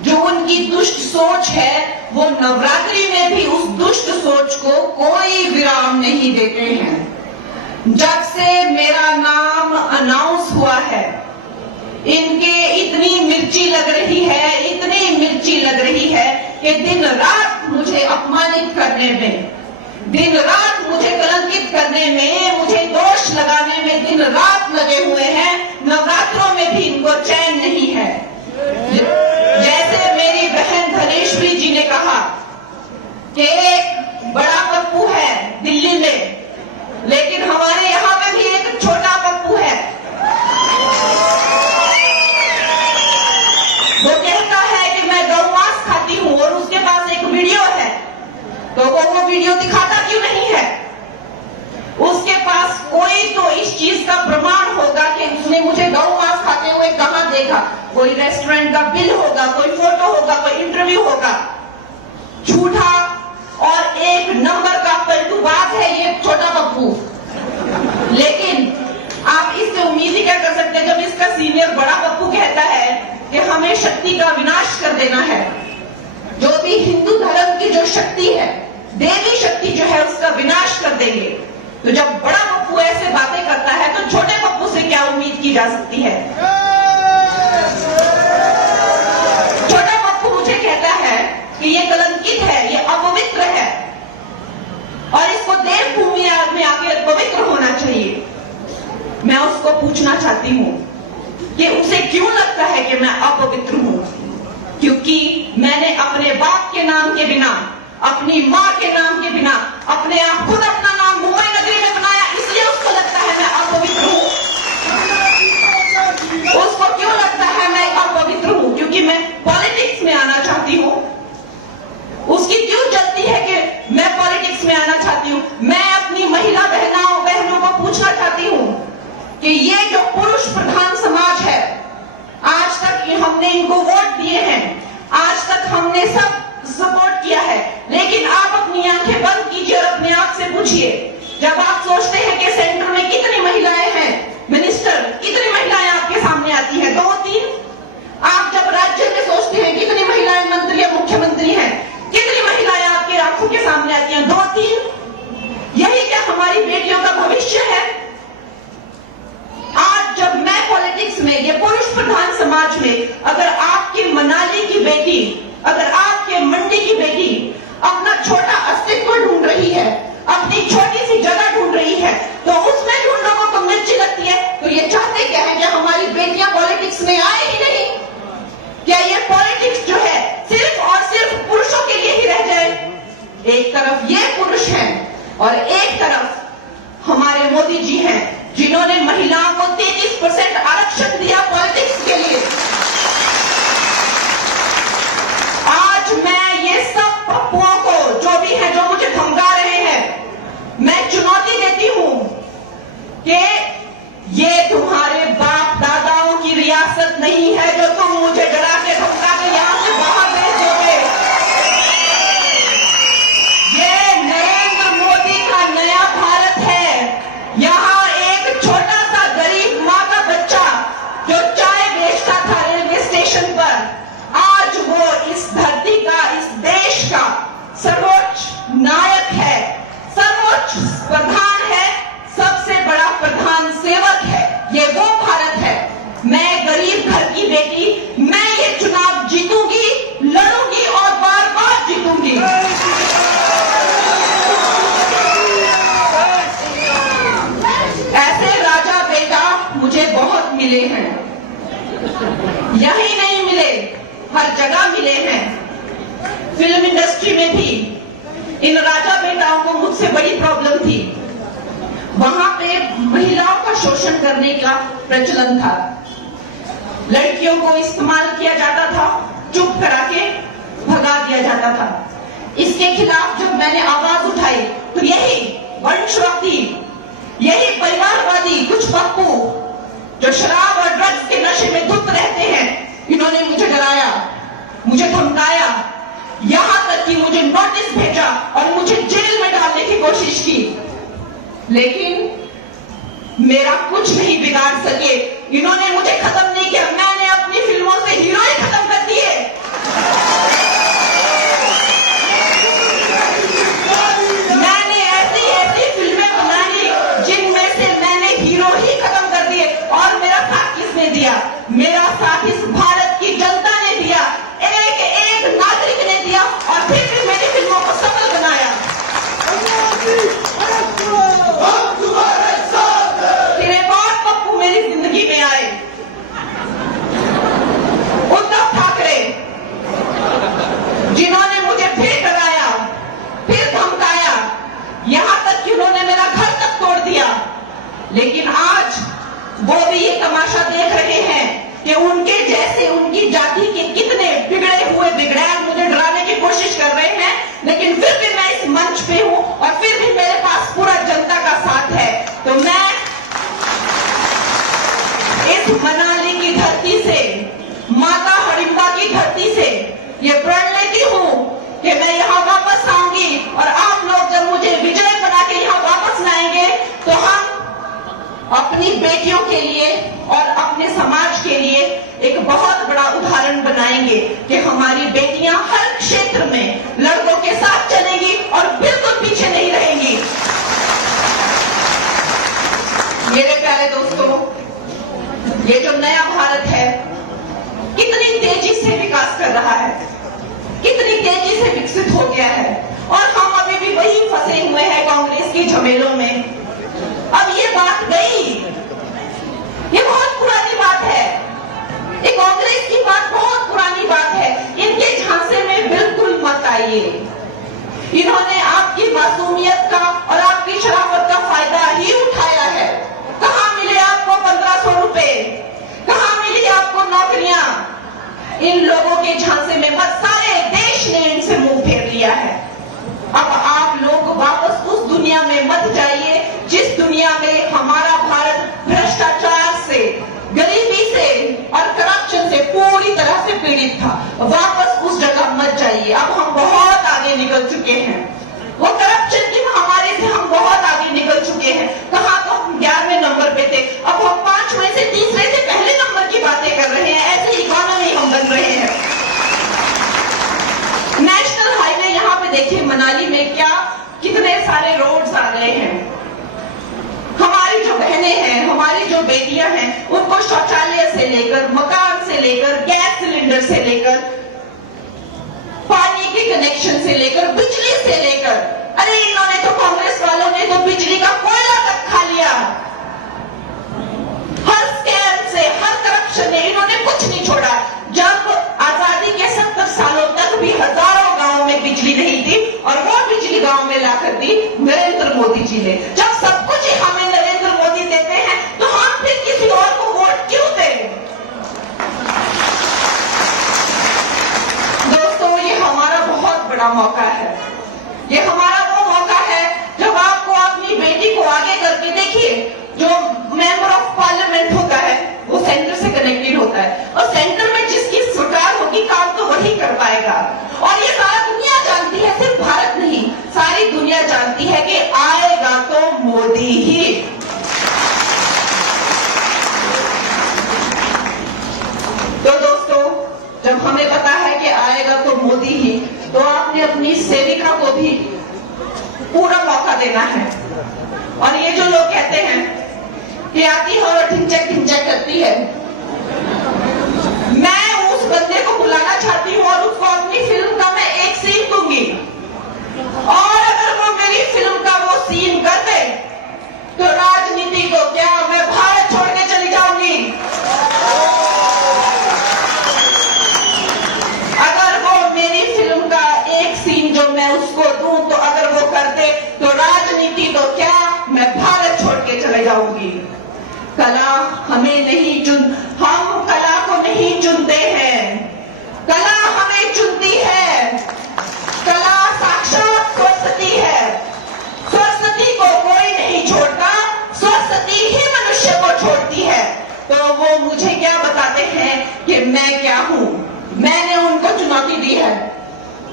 जो उनकी दुष्ट सोच है, वो नवरात्रि में भी उस दुष्ट सोच को कोई विराम नहीं देते हैं। जब से मेरा नाम अनाउंस हुआ है, इनके इतनी मिर्ची लग रही है, इतनी मिर्ची लग रही है कि दिन रात मुझे अपमानित करने में, दिन रात मुझे कलंकित करने में, मुझे दोष लगाने में दिन रात लगे हुए हैं। नवरात्रों में भी इनको चैन नहीं है। जैसे मेरी बहन धनेश्वरी जी ने कहा कि एक बड़ा पप्पू है दिल्ली में, लेकिन हमारे यहां पे भी एक छोटा पप्पू है। वो कहता है कि मैं गौ मांस खाती हूं और उसके पास एक वीडियो है, तो वो वीडियो दिखाता क्यों नहीं है? उसके पास कोई तो इस चीज का प्रमाण होगा कि उसने मुझे गौ मांस खाते हुए कहां देखा। कोई रेस्टोरेंट का बिल होगा, कोई फोटो होगा, कोई इंटरव्यू होगा। झूठा और एक नंबर का पलटूबाज है ये छोटा पप्पू। लेकिन आप इससे उम्मीद ही क्या कर सकते हैं जब इसका सीनियर बड़ा पप्पू कहता है कि हमें शक्ति का विनाश कर देना है। जो भी हिंदू धर्म की जो शक्ति है, देवी शक्ति जो है, उसका विनाश कर देंगे। तो जब बड़ा पप्पू ऐसे बातें करता है तो छोटे पप्पू से क्या उम्मीद की जा सकती है? छोटा पप्पू मुझे कहता है कि ये कलंकित है, ये अपवित्र है और इसको देवभूमि में आके पवित्र होना चाहिए। मैं उसको पूछना चाहती हूं कि उसे क्यों लगता है कि मैं अपवित्र हूं? क्योंकि मैंने अपने बाप के नाम के बिना, अपनी मां के नाम के बिना, अपने आप खुद अपना नाम मुंबई नगरी में बनाया, इसलिए उसको लगता है मैं अपवित्र हूं। उसको क्यों लगता है मैं अपवित्र हूं? क्योंकि मैं पॉलिटिक्स में आना चाहती हूं। उसकी क्यों जलती है कि मैं पॉलिटिक्स में आना चाहती हूं? मैं अपनी महिला बहनों को पूछना चाहती हूं कि ये जो पुरुष प्रधान समाज है, आज तक हमने इनको वोट दिए हैं, आज तक हमने सब सपोर्ट किया है, लेकिन आप अपनी आंखें बंद कीजिए और अपने आप से पूछिए, जब आप सोचते हैं कि सेंटर में कितनी महिलाएं हैं, मिनिस्टर कितनी महिलाएं आपके सामने आती हैं? 2-3। आप जब राज्य में सोचते हैं कितनी महिलाएं मंत्री या मुख्यमंत्री हैं, कितनी महिलाएं आपके आंखों के सामने आती हैं? 2-3। यही क्या हमारी बेटियों का भविष्य है? आज जब मैं पॉलिटिक्स में, ये पुरुष प्रधान समाज में, अगर आपकी मनाली की बेटी, अगर आपके मंडी की बेटी अपना छोटा अस्तित्व ढूंढ रही है, अपनी छोटी सी जगह ढूंढ रही है, तो उसमें भी उन लोगों को मिर्ची लगती है। तो ये चाहते क्या है कि हमारी बेटियां पॉलिटिक्स में आए ही नहीं? क्या ये पॉलिटिक्स जो है सिर्फ और सिर्फ पुरुषों के लिए ही रह जाए? एक तरफ ये पुरुष हैं और एक तरफ हमारे मोदी जी हैं, जिन्होंने महिलाओं को 33% आरक्षण दिया पॉलिटिक्स के लिए। आज मैं ये सब पप्पुओं को, जो भी है, जो मुझे धमका रहे हैं, मैं चुनौती देती हूं कि ये तुम्हारे बाप दादाओं की रियासत नहीं है जो तुम मुझे डरा के धमका के यहां से बाहर भेज दोगे। ये नरेंद्र मोदी का नया भारत है। यहां एक छोटा सा गरीब मां का बच्चा जो चाय बेचता था रेलवे स्टेशन पर, आज वो इस धरती का, इस देश का सर्वोच्च नायक है, सर्वोच्च प्रधान है, सबसे बड़ा प्रधान सेवक है। ये वो भारत है। मैं गरीब घर की बेटी, मैं ये चुनाव जीतूंगी, लड़ूंगी और बार बार जीतूंगी। ऐसे राजा बेटा मुझे बहुत मिले हैं, यही नहीं मिले, हर जगह मिले हैं। फिल्म इंडस्ट्री में भी इन राजा बेटाओं को मुझसे बड़ी प्रॉब्लम थी। वहां पे महिलाओं का शोषण करने का प्रचलन था, लड़कियों को इस्तेमाल किया जाता था, चुप करा के भगा दिया जाता था। इसके खिलाफ जब मैंने आवाज उठाई तो यही वंशवादी, यही परिवारवादी कुछ पप्पू जो शराब और ड्रग्स के नशे में धुत रहते हैं, इन्होंने मुझे डराया, मुझे धमकाया, यहां तक कि मुझे नोटिस भेजा और मुझे जेल में डालने की कोशिश की, लेकिन मेरा कुछ नहीं बिगाड़ सके। इन्होंने मुझे खत्म नहीं किया, मैंने अपनी फिल्मों से हीरो ही खत्म कर दिए। मैंने ऐसी ऐसी फिल्में बनाई जिनमें से मैंने हीरो ही खत्म कर दिए। और मेरा साथ किसने दिया? मेरा साथ इस भारत की जनता ने दिया, एक एक नागरिक ने दिया, और फिर मेरी फिल्मों को सफल बनाया। फिर एक और पप्पू मेरी जिंदगी में आए, उद्धव ठाकरे, जिन्होंने मुझे फिर डराया, फिर धमकाया, यहां तक कि उन्होंने मेरा घर तक तोड़ दिया। लेकिन आज वो भी ये तमाशा देख रहे हैं कि उनके जैसे उनकी जाति के कितने बिगड़े हुए बिगड़ैल मुझे डराने की कोशिश कर रहे हैं, लेकिन फिर भी मैं इस मंच पे हूं और फिर भी मेरे पास पूरा जनता का साथ है। तो मैं इस मनाली की धरती से, माता हडिम्बा की धरती से ये प्रण लेती हूं कि मैं यहां वापस आऊंगी, और आप लोग जब मुझे विजय बना के यहां वापस लाएंगे तो हम अपनी बेटियों के लिए और अपने समाज के लिए एक बहुत बड़ा उदाहरण बनाएंगे कि हमारी बेटियां हर क्षेत्र में लड़कों के साथ चलेंगी और बिल्कुल पीछे नहीं रहेंगी। मेरे प्यारे दोस्तों, ये जो नया भारत है कितनी तेजी से विकास कर रहा है, कितनी तेजी से विकसित हो गया है, और हम अभी भी वही फंसे हुए हैं कांग्रेस की झमेलों में। अब ये बात गई, ये बहुत पुरानी बात है, ये कांग्रेस की बात बहुत पुरानी बात है। इनके झांसे में बिल्कुल मत आइए। इन्होंने आपकी मासूमियत का और आपकी शराफत का फायदा ही उठाया है। कहां मिले आपको 1500 रुपए, कहां मिली आपको नौकरियां? इन लोगों के झांसे में मत, सारे देश ने इनसे मुंह फेर लिया है। अब आप लोग वापस उस दुनिया में मत जाइए जिस दुनिया में हमारा भारत भ्रष्टाचार से, गरीबी से और करप्शन से पूरी तरह से पीड़ित था। वापस उस जगह मत जाइए। अब हम बहुत आगे निकल चुके हैं, वो करप्शन की महामारी से हम बहुत आगे निकल चुके हैं। कहाँ तो हम 11वें नंबर पे थे, अब हम 5वें से, तीसरे से पहले नंबर की बातें कर रहे हैं। ऐसे इकोनॉमी हम बन रहे हैं। नेशनल हाईवे यहाँ पे देखिए मनाली में क्या कितने सारे रोड्स आ गए हैं। हमारी जो बहनें हैं, हमारी जो बेटियां हैं, उनको शौचालय से लेकर, मकान से लेकर, गैस सिलेंडर से लेकर, पानी के कनेक्शन से लेकर, बिजली से लेकर, अरे इन्होंने तो, कांग्रेस वालों ने तो बिजली का कोयला तक खा लिया। हर स्कैम से, हर करप्शन ने इन्होंने कुछ नहीं छोड़ा। जब आजादी के 70 सालों तक भी हजारों गांवों में बिजली नहीं थी, और वो बिजली गांव में लाकर दी नरेंद्र मोदी जी ने। जब सब कुछ ही हमें नरेंद्र मोदी देते हैं तो हम फिर किसी और को वोट क्यों दें? दोस्तों, ये हमारा बहुत बड़ा मौका है। ये हमारा वो मौका है जब आपको अपनी बेटी को आगे करके, देखिए जो मेंबर ऑफ पार्लियामेंट होता है वो सेंटर से कनेक्टेड होता है, और सेंटर में जिसकी सरकार होगी काम तो वही कर पाएगा। और ये सारा दुनिया जानती है, सिर्फ भारत नहीं, सारी दुनिया जानती है कि आएगा तो मोदी ही। तो दोस्तों, जब हमें पता है कि आएगा तो मोदी ही, तो आपने अपनी सेविका को भी पूरा मौका देना है। और ये जो लोग कहते हैं कि आती है और ढिंचक ढिंचक करती है, मैं उस बंदे को बुलाना चाहती हूँ और उसको अपनी फिल्म का मैं एक सीन दूंगी, और अगर वो मेरी फिल्म का वो सीन कर दे तो राजनीति को क्या, मैं भारत छोड़ के चली जाऊंगी। अगर वो मेरी फिल्म का एक सीन जो मैं उसको दूं, तो अगर वो कर दे तो राजनीति तो क्या, मैं भारत छोड़ के चले जाऊंगी। कला हमें नहीं हम कला को नहीं चुनते हैं, कला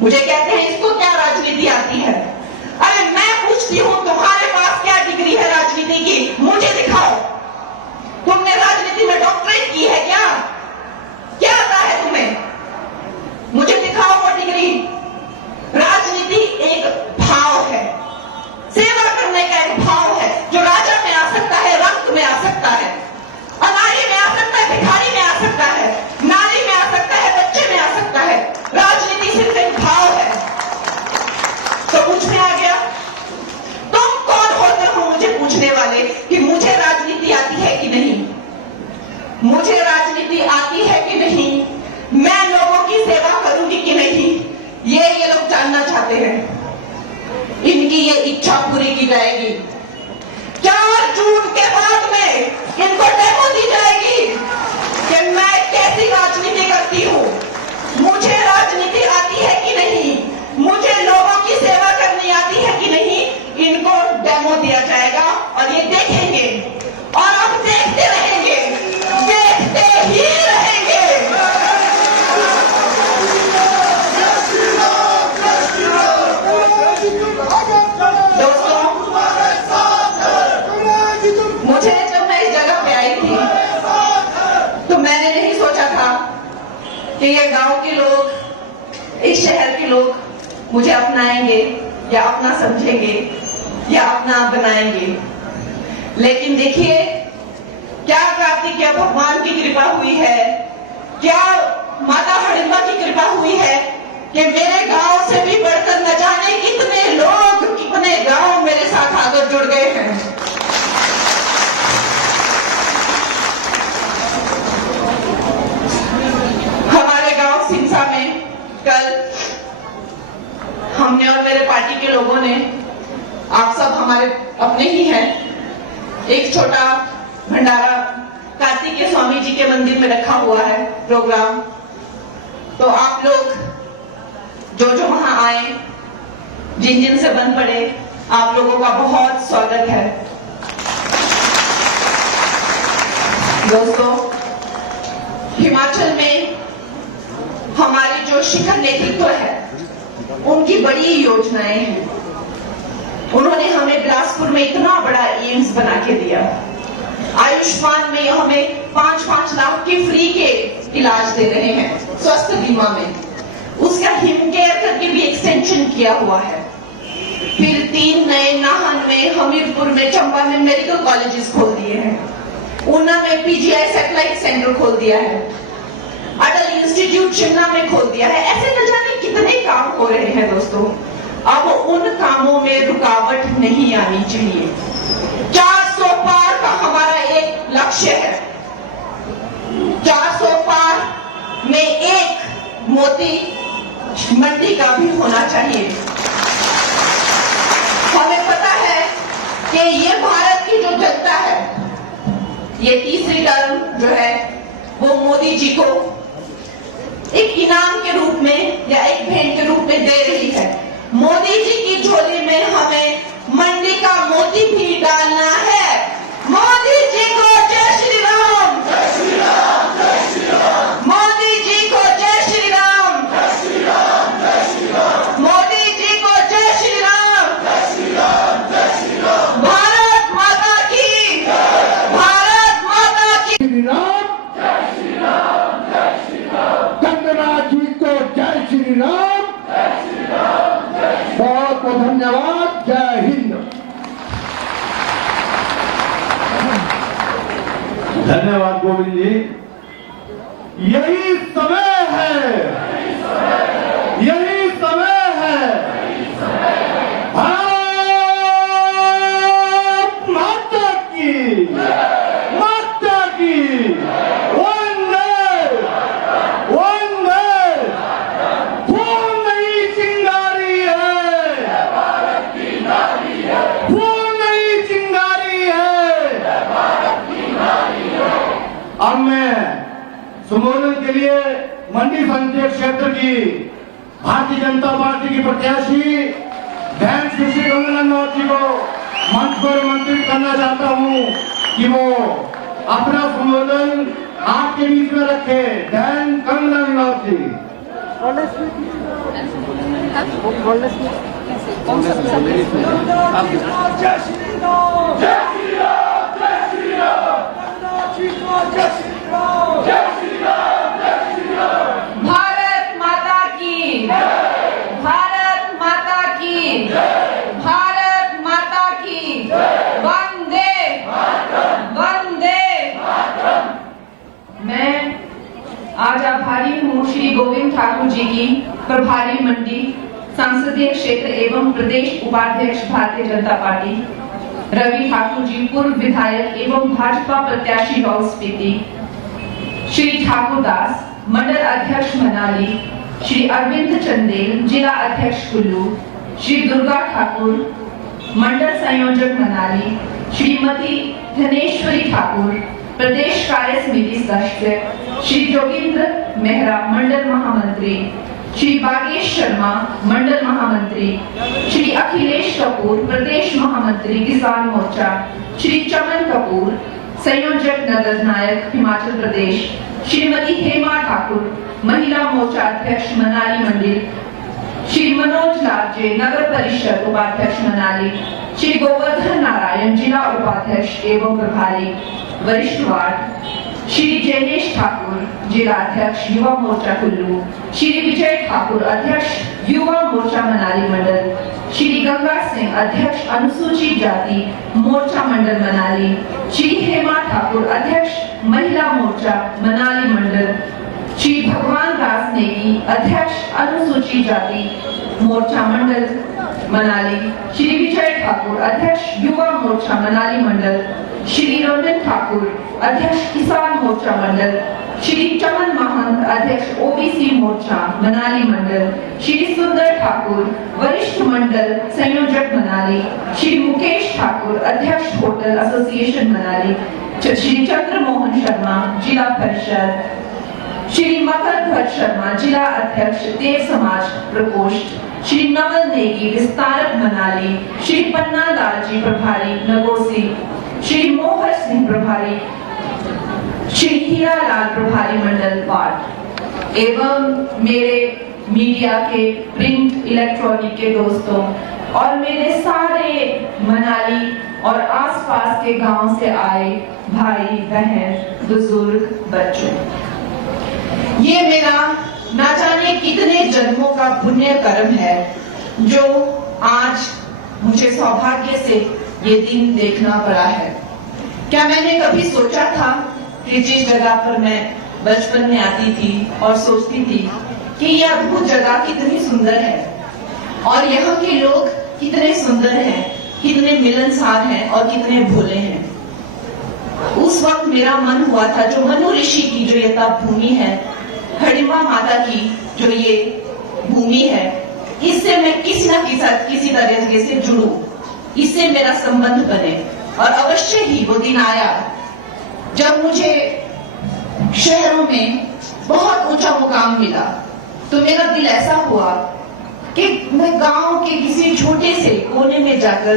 मुझे कहते हैं इसको क्या राजनीति आती है। अरे मैं पूछती हूं तुम्हारे पास क्या डिग्री है राजनीति की, मुझे दिखाओ। तुमने राजनीति में डॉक्टरेट की है क्या? क्या आता है तुम्हें? मुझे दिखाओ वो डिग्री। राजनीति एक भाव है, सेवा करने का एक भाव है जो राजा में आ सकता है, रक्त में आ सकता है, अनाड़ी में आ सकता है, भिखारी में आ सकता है, नारी में आ सकता है, बच्चे में आ सकता है। राजनीति सिर्फ एक भाव है। तो पूछ में आ गया, तुम कौन होते हो मुझे पूछने वाले कि मुझे राजनीति आती है कि नहीं? मुझे राजनीति आती है कि नहीं, मैं लोगों की सेवा करूंगी कि नहीं, ये लोग जानना चाहते हैं। इनकी ये इच्छा पूरी की जाएगी। 4 जून के बाद में इनको डेमो दी जाएगी कि मैं कैसी राजनीति करती हूं, मुझे राजनीति आती है कि नहीं, मुझे लोगों की सेवा करनी आती है कि नहीं। इनको डेमो दिया जाएगा और ये देखेंगे और अब देखते रहेंगे, देखते ही रहेंगे। दोस्तों, मुझे जब मैं इस जगह पे आई थी तो मैंने नहीं सोचा था कि ये गांव के लोग, इस शहर के लोग मुझे अपनाएंगे या अपना समझेंगे या अपना बनाएंगे। लेकिन देखिए क्या कार्तिकेय भगवान की कृपा हुई है, क्या माता हडिम्बा की कृपा हुई है कि मेरे गांव से भी बढ़कर न जाने कितने लोग, कितने गांव मेरे साथ आकर जुड़ गए हैं। हमारे गांव सिंसा में कल हमने और मेरे पार्टी के लोगों ने, आप सब हमारे अपने ही हैं, एक छोटा भंडारा कार्तिकेय स्वामी जी के मंदिर में रखा हुआ है प्रोग्राम। तो आप लोग जो जो वहां आए, जिन जिन से बन पड़े, आप लोगों का बहुत स्वागत है। दोस्तों, हिमाचल में हमारी जो शिखर नेतृत्व है उनकी बड़ी योजनाएं हैं। उन्होंने हमें बिलासपुर में इतना बड़ा एम्स बना के दिया, आयुष्मान में हमें 5-5 लाख की फ्री के इलाज दे रहे हैं स्वास्थ्य बीमा में, उसका हिमकेयर करके भी एक्सटेंशन किया हुआ है। फिर 3 नए नाहन में, हमीरपुर में, चंबा में मेडिकल कॉलेजेस खोल दिए हैं, ऊना में पीजीआई सैटेलाइट सेंटर खोल दिया है, अटल इंस्टीट्यूट शिमला में खोल दिया है। ऐसे न जाने कितने काम हो रहे हैं दोस्तों। अब उन कामों में रुकावट नहीं आनी चाहिए। 400 पार का हमारा एक लक्ष्य है। 400 पार में एक मोती मंडी का भी होना चाहिए। हमें पता है कि ये भारत की जो जनता है, ये तीसरी टर्म जो है वो मोदी जी को एक इनाम के रूप में या एक भेंट के रूप में दे रही है। मोदी जी की झोली में हमें मंडी का मोती भी डालना है। मोदी जी को जय श्री राम, जय श्री राम, जय श्री राम। मोदी जी को जय श्री राम, जय श्री राम, जय श्री राम। मोदी जी को जय श्री राम, जय श्री राम, जय श्री राम। भारत माता की, भारत माता की श्री राम, जय श्री राम, जय श्री राम। कंगना जी को जय श्री राम, जय श्री राम, जय श्री राम। बहुत बहुत धन्यवाद। जय हिंद। धन्यवाद गोविंद जी। यही समय है, यही समय है। भारत माता की, माता की वंदे, वंदे। फूल नहीं चिंगारी है, फूल नहीं चिंगारी है। अब मैं सुमोलन के लिए मंडी संसदीय क्षेत्र की भारतीय जनता पार्टी की प्रत्याशी बहन सुश्री कंगना रनौत जी को मंच पर आमंत्रित करना चाहता हूं कि वो अपना संबोधन आपके बीच में रखे। बहन कंगना रनौत जी। भारत माता की, भारत माता की, भारत माता की, वंदे वंदे। मैं आज आभारी हूँ श्री गोविंद ठाकुर जी की, प्रभारी मंडी संसदीय क्षेत्र एवं प्रदेश उपाध्यक्ष भारतीय जनता पार्टी, रवि ठाकुर जी पूर्व विधायक एवं भाजपा प्रत्याशी लाहौल स्पीति, श्री ठाकुर दास मंडल अध्यक्ष मनाली, श्री अरविंद चंदेल जिला अध्यक्ष कुल्लू, श्री दुर्गा ठाकुर मंडल संयोजक मनाली, श्रीमती धनेश्वरी ठाकुर प्रदेश कार्य समिति सदस्य, श्री जोगिंद्र मेहरा मंडल महामंत्री, श्री बागेश शर्मा मंडल महामंत्री, श्री अखिलेश कपूर प्रदेश महामंत्री किसान मोर्चा, श्री चमन कपूर संयोजक नगर नायक हिमाचल प्रदेश, श्रीमती हेमा ठाकुर महिला मोर्चा अध्यक्ष मनाली मंडल, श्री मनोज लाजे नगर परिषद उपाध्यक्ष मनाली, श्री गोवर्धन नारायण जिला उपाध्यक्ष एवं प्रभारी वरिष्ठ वार्ड, श्री जयनेश ठाकुर जिला अध्यक्ष युवा मोर्चा कुल्लू, श्री विजय ठाकुर अध्यक्ष युवा मोर्चा मनाली मंडल, श्री गंगा सिंह अध्यक्ष अनुसूचित जाति मोर्चा मंडल मनाली, श्री हेमा ठाकुर अध्यक्ष महिला मोर्चा मनाली मंडल, श्री भगवान दास नेगी अध्यक्ष अनुसूचित जाति मोर्चा मंडल मनाली, श्री विजय ठाकुर अध्यक्ष युवा मोर्चा मनाली मंडल, श्री रंजन ठाकुर अध्यक्ष किसान मोर्चा मंडल, श्री चमन महंत अध्यक्ष ओबीसी मोर्चा मनाली मंडल, श्री सुंदर ठाकुर वरिष्ठ मंडल संयोजक मनाली, श्री मुकेश ठाकुर अध्यक्ष होटल एसोसिएशन मनाली, श्री चंद्र मोहन शर्मा जिला परिषद, श्री मकर ध्वज शर्मा जिला अध्यक्ष देव समाज प्रकोष्ठ, श्री नवल नेगी विस्तारक मनाली, श्री पन्ना लाल जी प्रभारी नगोसी, श्री मोहर सिंह प्रभारी, श्री हीरा लाल प्रभारी मंडल वार्ड एवं मेरे मीडिया के प्रिंट इलेक्ट्रॉनिक के दोस्तों और मेरे सारे मनाली और आसपास के गांव से आए भाई बहन बुजुर्ग बच्चों, ये मेरा ना जाने कितने जन्मों का पुण्य कर्म है जो आज मुझे सौभाग्य से ये दिन देखना पड़ा है। क्या मैंने कभी सोचा था कि जिस जगह पर मैं बचपन में आती थी और सोचती थी कि यह अद्भुत जगह कितनी सुंदर है और यहाँ के लोग कितने सुंदर हैं, कितने मिलनसार हैं और कितने भोले हैं। उस वक्त मेरा मन हुआ था जो मनु ऋषि की जो ये तप भूमि है, हडिम्बा माता की जो ये भूमि है, इससे मैं किसी न किसी तरीके से जुड़ूं, इससे मेरा संबंध बने। और अवश्य ही वो दिन आया जब मुझे शहरों में बहुत ऊंचा मुकाम मिला, तो मेरा दिल ऐसा हुआ कि मैं गांव के किसी छोटे से कोने में जाकर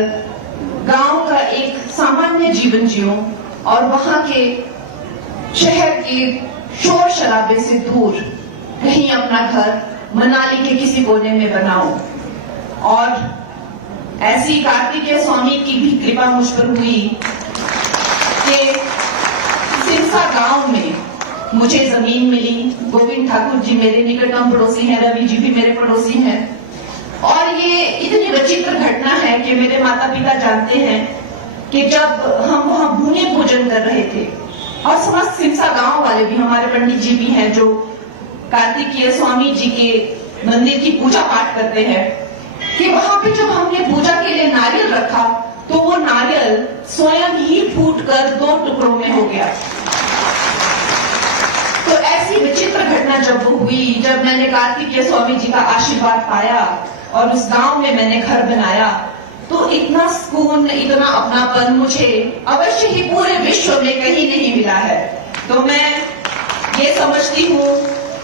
गांव का एक सामान्य जीवन जीऊं और वहां के शहर के शोर शराबे से दूर कहीं अपना घर मनाली के किसी कोने में बनाऊं। और ऐसी कार्तिकेय स्वामी की भी कृपा मुझ पर हुई कि सिरसा गांव में मुझे जमीन मिली। गोविंद ठाकुर जी मेरे निकटतम पड़ोसी हैं, रवि जी भी मेरे पड़ोसी हैं। और ये इतनी विचित्र घटना है कि मेरे माता पिता जानते हैं कि जब हम वहां भूमि पूजन कर रहे थे और समस्त सिरसा गांव वाले भी, हमारे पंडित जी भी हैं जो कार्तिकेय स्वामी जी के मंदिर की पूजा पाठ करते हैं, कि वहां पे जब हमने पूजा के लिए नारियल रखा तो वो नारियल स्वयं ही फूटकर 2 टुकड़ों में हो गया। तो ऐसी विचित्र घटना जब वो हुई, जब मैंने कार्तिकेय स्वामी जी का आशीर्वाद पाया और उस गांव में मैंने घर बनाया, तो इतना सुकून, इतना अपनापन मुझे अवश्य ही पूरे विश्व में कहीं नहीं मिला है। तो मैं ये समझती हूँ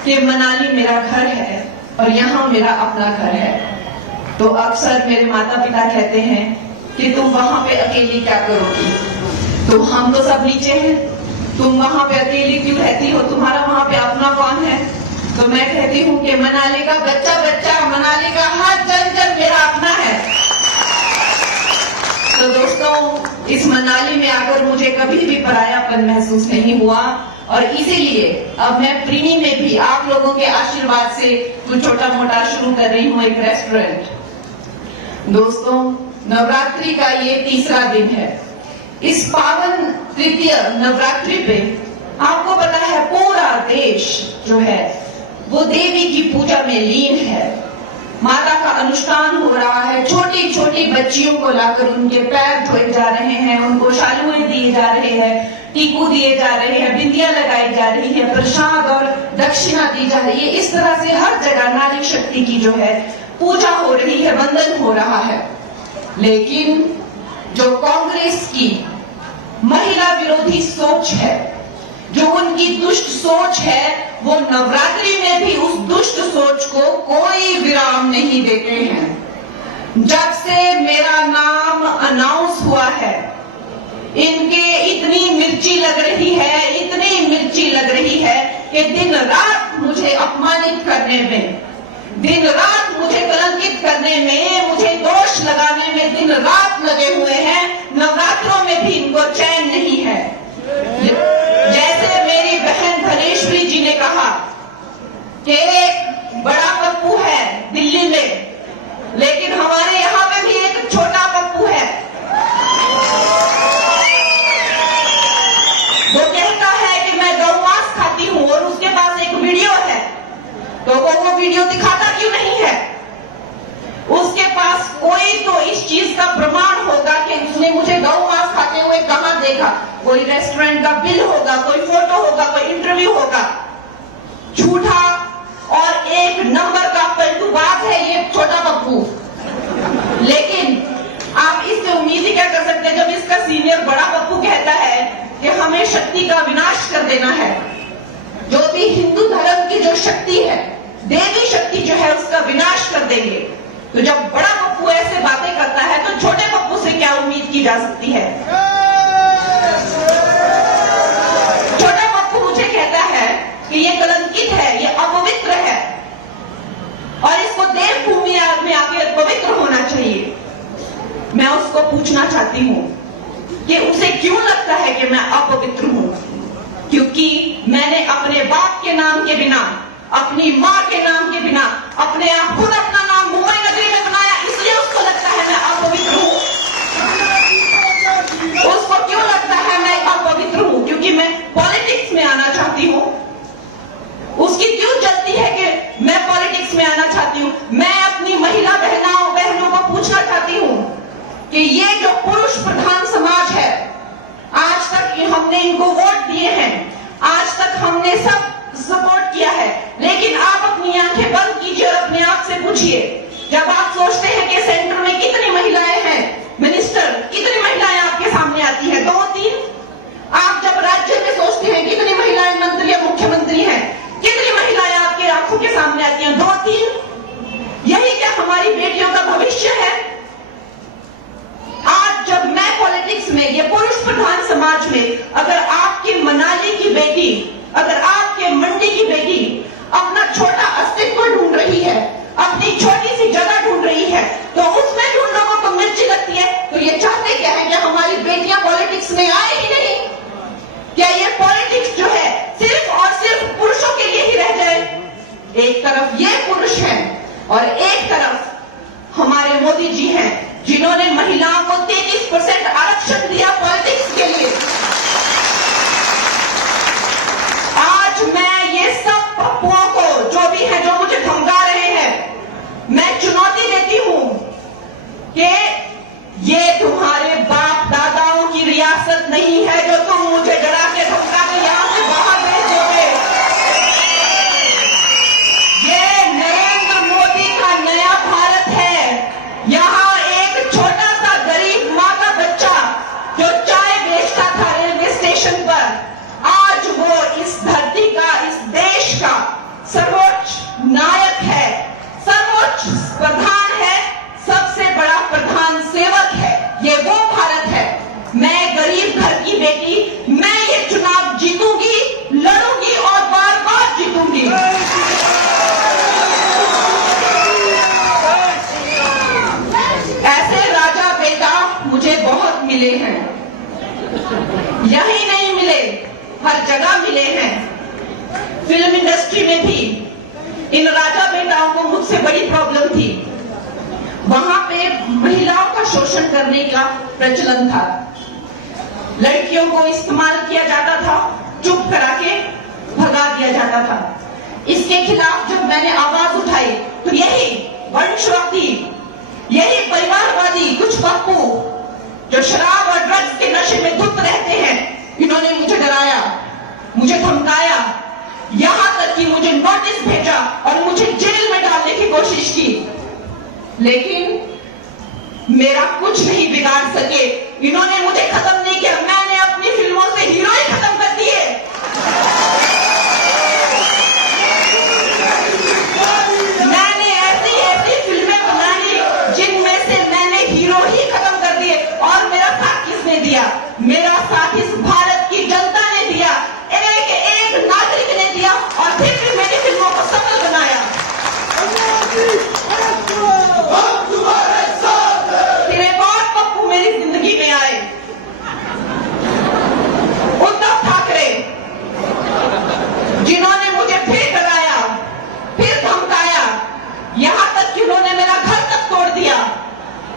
कि मनाली मेरा घर है और यहाँ मेरा अपना घर है। तो अक्सर मेरे माता पिता कहते हैं कि तुम वहां पे अकेली क्या करोगी, तो हम तो सब नीचे हैं, तुम वहां पे अकेली क्यों रहती हो, तुम्हारा वहां पे अपना कौन है। तो मैं कहती हूँ कि मनाली का बच्चा बच्चा, मनाली का हर जन जन मेरा अपना है। तो दोस्तों, इस मनाली में आकर मुझे कभी भी परायापन महसूस नहीं हुआ और इसीलिए अब मैं प्रीणी में भी आप लोगों के आशीर्वाद से कुछ छोटा मोटा शुरू कर रही हूँ, एक रेस्टोरेंट। दोस्तों, नवरात्रि का ये तीसरा दिन है। इस पावन तृतीय नवरात्रि पे आपको पता है पूरा देश जो है वो देवी की पूजा में लीन है। माता का अनुष्ठान हो रहा है, छोटी छोटी बच्चियों को लाकर उनके पैर धोए जा रहे हैं, उनको शालुएं दिए जा रहे हैं, टीकू दिए जा रहे हैं, बिंदियां लगाई जा रही है, प्रसाद और दक्षिणा दी जा रही है। इस तरह से हर जगह नारी शक्ति की जो है पूजा हो रही है, वंदन हो रहा है। लेकिन जो कांग्रेस की महिला विरोधी सोच है, जो उनकी दुष्ट सोच है, वो नवरात्रि में भी उस दुष्ट सोच को कोई विराम नहीं देते हैं। जब से मेरा नाम अनाउंस हुआ है, इनके इतनी मिर्ची लग रही है, इतनी मिर्ची लग रही है कि दिन रात मुझे अपमानित करने में, दिन रात मुझे कलंकित करने में, मुझे दोष लगाने में दिन रात लगे हुए हैं। नवरात्रों में भी इनको चैन नहीं है। जैसे मेरी बहन धनेश्वरी जी ने कहा कि एक बड़ा पप्पू है दिल्ली में, लेकिन हमारे यहाँ पे भी एक छोटा पप्पू है। वो कहता है कि मैं गौ मांस खाती हूँ और उसके पास एक वीडियो है, तो वो वीडियो दिखाता क्यों नहीं है? उसके पास कोई तो इस चीज का प्रमाण होगा कि उसने मुझे गौ मांस खाते हुए कहां देखा। कोई रेस्टोरेंट का बिल होगा, कोई फोटो होगा, कोई इंटरव्यू होगा। झूठा और एक नंबर का पलटूबाज है ये छोटा पप्पू। लेकिन आप इससे उम्मीद ही क्या कर सकते हैं जब इसका सीनियर बड़ा पप्पू कहता है कि हमें शक्ति का विनाश कर देना है। जो भी हिंदू धर्म की जो शक्ति है, देवी शक्ति जो है, उसका विनाश कर देंगे। तो जब बड़ा पप्पू ऐसे बातें करता है तो छोटे पप्पू से क्या उम्मीद की जा सकती है? छोटा पप्पू मुझे कहता है कि ये कलंकित है, ये अपवित्र है और इसको देवभूमि में आके पवित्र होना चाहिए। मैं उसको पूछना चाहती हूँ कि उसे क्यों लगता है कि मैं अपवित्र हूँ? क्योंकि मैंने अपने बाप के नाम के बिना, अपनी माँ के नाम के बिना, अपने आप खुद अपना नाम मुंबई नगरी में बनाया, इसलिए उसको लगता है मैं अपवित्र हूँ। उसको क्यों लगता है मैं अपवित्र हूँ? क्योंकि मैं पॉलिटिक्स में आना चाहती हूँ। उसकी क्यों जलती है कि मैं पॉलिटिक्स में आना चाहती हूँ? मैं अपनी महिला बहनों को पूछना चाहती हूँ कि ये जो पुरुष प्रधान समाज है, आज तक हमने इनको वोट दिए हैं, आज तक हमने सब सपोर्ट किया है, लेकिन आप अपनी आंखें बंद कीजिए और अपने आप से पूछिए, जब आप सोचते हैं कि सेंटर में कितनी महिलाएं हैं, मिनिस्टर कितनी महिलाएं आपके सामने आती हैं? 2-3। आप जब राज्य में सोचते हैं कितनी महिलाएं मंत्री या मुख्यमंत्री हैं, कितनी महिलाएं आपके आंखों के सामने आती हैं? 2-3। यही क्या हमारी बेटियों का भविष्य है? आज जब मैं पॉलिटिक्स में, ये पुरुष प्रधान समाज में, अगर आपकी मनाली की बेटी, अगर आपके मंडी की बेटी अपना छोटा अस्तित्व ढूंढ रही है, अपनी छोटी सी जगह ढूंढ रही है, तो उसमें जो लोगों को मिर्ची लगती है, तो ये चाहते क्या है कि हमारी बेटियां पॉलिटिक्स में आए ही नहीं? क्या ये पॉलिटिक्स जो है सिर्फ और सिर्फ पुरुषों के लिए ही रह जाए? एक तरफ ये पुरुष हैं और एक तरफ हमारे मोदी जी हैं, जिन्होंने महिलाओं को 33% आरक्षण दिया पॉलिटिक्स के लिए। आज मैं ये सब पप्पुओं को, जो भी है, जो मुझे धमका रहे हैं, मैं चुनौती देती हूं कि ये तुम्हारे बाप दादाओं की रियासत नहीं है जो तुम मुझे डरा के धमका के यहां से बाहर भेज दोगे। ये नरेंद्र मोदी का नया भारत है। यहां एक छोटा सा गरीब माँ का बच्चा जो चाय बेचता था रहे हैं। फिल्म इंडस्ट्री में भी इन राजा बेटाओं को मुझसे बड़ी प्रॉब्लम थी। वहां पे महिलाओं का शोषण करने का प्रचलन था। लड़कियों को इस्तेमाल किया जाता था, चुप करा के भगा दिया जाता था। इसके खिलाफ जब मैंने आवाज उठाई तो यही वंशवादी, यही परिवारवादी कुछ पप्पू जो शराब और ड्रग्स के नशे में धुत रहते हैं, इन्होंने मुझे डराया, मुझे धमकाया, यहां तक कि मुझे नोटिस भेजा और मुझे जेल में डालने की कोशिश की। लेकिन मेरा कुछ नहीं बिगाड़ सके। इन्होंने मुझे खत्म नहीं किया। मैंने अपनी फिल्मों से हीरो ही खत्म कर दिए। मैंने ऐसी ऐसी फिल्में बनाई जिनमें से मैंने हीरो ही खत्म कर दिए। और मेरा साथ किसने दिया? मेरा साथ इस भारत की जनता ने दिया, एक एक नागरिक ने दिया। और फिर भी मेरी फिल्मों को सफल बनाया। फिर एक और पप्पू मेरी जिंदगी में आए, उद्धव ठाकरे, जिन्होंने मुझे फिर डराया, फिर धमकाया, यहां तक कि उन्होंने मेरा घर तक तोड़ दिया।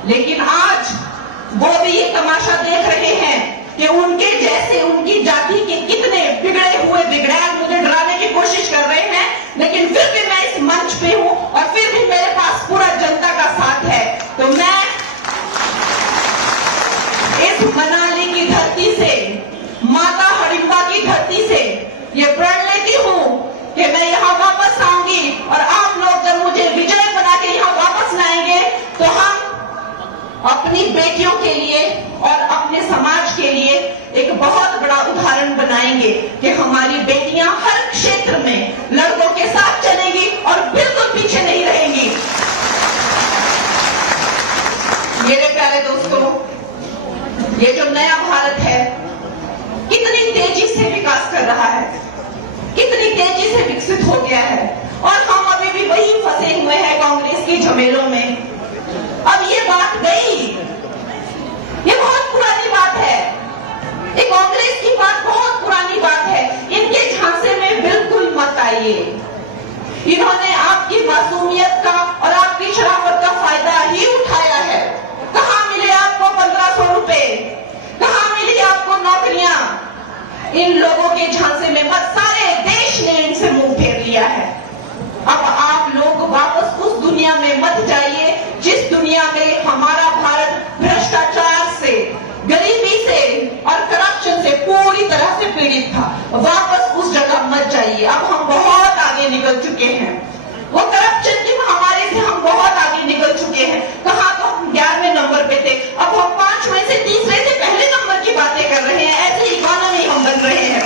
लेकिन आज वो भी ये तमाशा देख रहे हैं कि उनके जैसे उनकी जाति के कितने बिगड़े हुए बिगड़ैल मुझे डराने की कोशिश कर रहे हैं। लेकिन फिर भी मैं इस मंच पे हूं और फिर भी मेरे पास पूरा जनता का साथ है। तो मैं इस मनाली की धरती से, माता हडिम्बा की धरती से ये प्रण लेती हूं कि मैं यहां वापस आऊंगी। और आप लोग जब मुझे विजय बना के यहां वापस लाएंगे तो हम अपनी बेटियों के लिए और अपने समाज के लिए एक बहुत बड़ा उदाहरण बनाएंगे कि हमारी बेटियां हर क्षेत्र में लड़कों के साथ चलेंगी और बिल्कुल पीछे नहीं रहेंगी। मेरे प्यारे दोस्तों, ये जो नया भारत है कितनी तेजी से विकास कर रहा है, कितनी तेजी से विकसित हो गया है। और हम अभी भी वही फंसे हुए हैं कांग्रेस की झमेलों में। अब ये बात गई, ये बहुत पुरानी बात है। ये कांग्रेस की बात बहुत पुरानी बात है। इनके झांसे में बिल्कुल मत आइए। इन्होंने आपकी मासूमियत का और आपकी शराफत का फायदा ही उठाया है। कहां मिले आपको 1500 रुपए, कहां मिली आपको नौकरियां? इन लोगों के झांसे में मत, सारे देश ने इनसे मुंह फेर लिया है। अब आप लोग वापस उस दुनिया में मत जाइए जिस दुनिया में हमारा भारत भ्रष्टाचार से, गरीबी से और करप्शन से पूरी तरह से पीड़ित था। वापस उस जगह मत जाइए। अब हम बहुत आगे निकल चुके हैं। वो करप्शन की महामारी से हम बहुत आगे निकल चुके हैं। कहाँ तो हम 11वें नंबर पे थे, अब हम 5वें से तीसरे से पहले नंबर की बातें कर रहे हैं। ऐसे इकोनॉमी हम बन रहे हैं।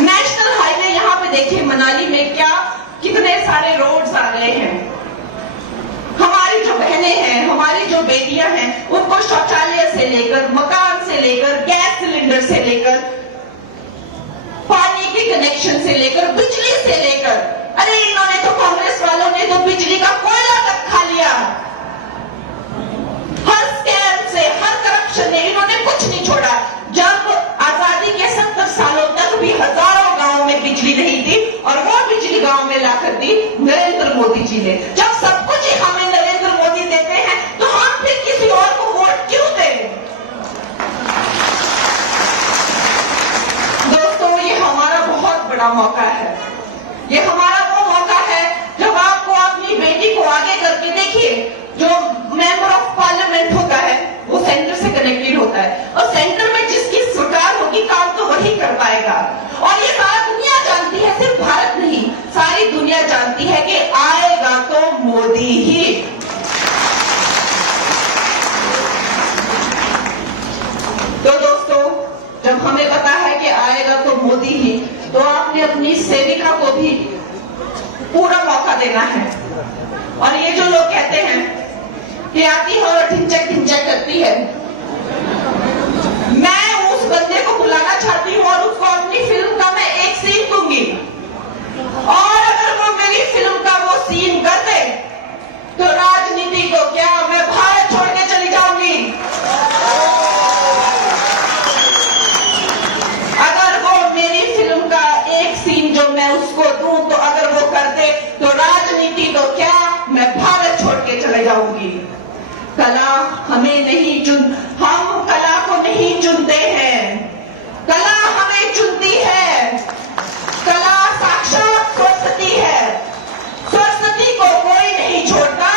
नेशनल हाईवे यहाँ पे देखिए मनाली में क्या कितने सारे रोड्स आ गए हैं। हमारी जो बहनें हैं, हमारी जो बेटियां हैं, उनको शौचालय से लेकर, मकान से लेकर, गैस सिलेंडर से लेकर, पानी के कनेक्शन से लेकर, बिजली से लेकर, अरे इन्होंने तो, कांग्रेस वालों ने तो बिजली का कोयला तक खा लिया। हर स्कैम से, हर करप्शन ने इन्होंने कुछ नहीं छोड़ा। जब आजादी के 70 सालों तक भी हजारों गांवों में बिजली नहीं थी और वो बिजली गांव में लाकर दी नरेंद्र मोदी जी ने। जब सब कुछ ही हमें नरेंद्र मोदी देते हैं तो हम फिर किसी और को वोट क्यों दें? दोस्तों, ये हमारा बहुत बड़ा मौका है। ये हमारा वो मौका है जब आपको अपनी बेटी को आगे करके, देखिए जो मेंबर ऑफ पार्लियामेंट होता है वो सेंटर से कनेक्टेड होता है और सेंटर में जिसकी सरकार होगी काम तो वही कर पाएगा। और ये सारा दुनिया जानती है, सिर्फ भारत नहीं, सारी दुनिया जानती है कि आएगा तो जाऊंगी। कला हमें नहीं हम कला को नहीं चुनते हैं, कला हमें चुनती है। कला साक्षात सरस्वती है। सरस्वती को कोई नहीं छोड़ता,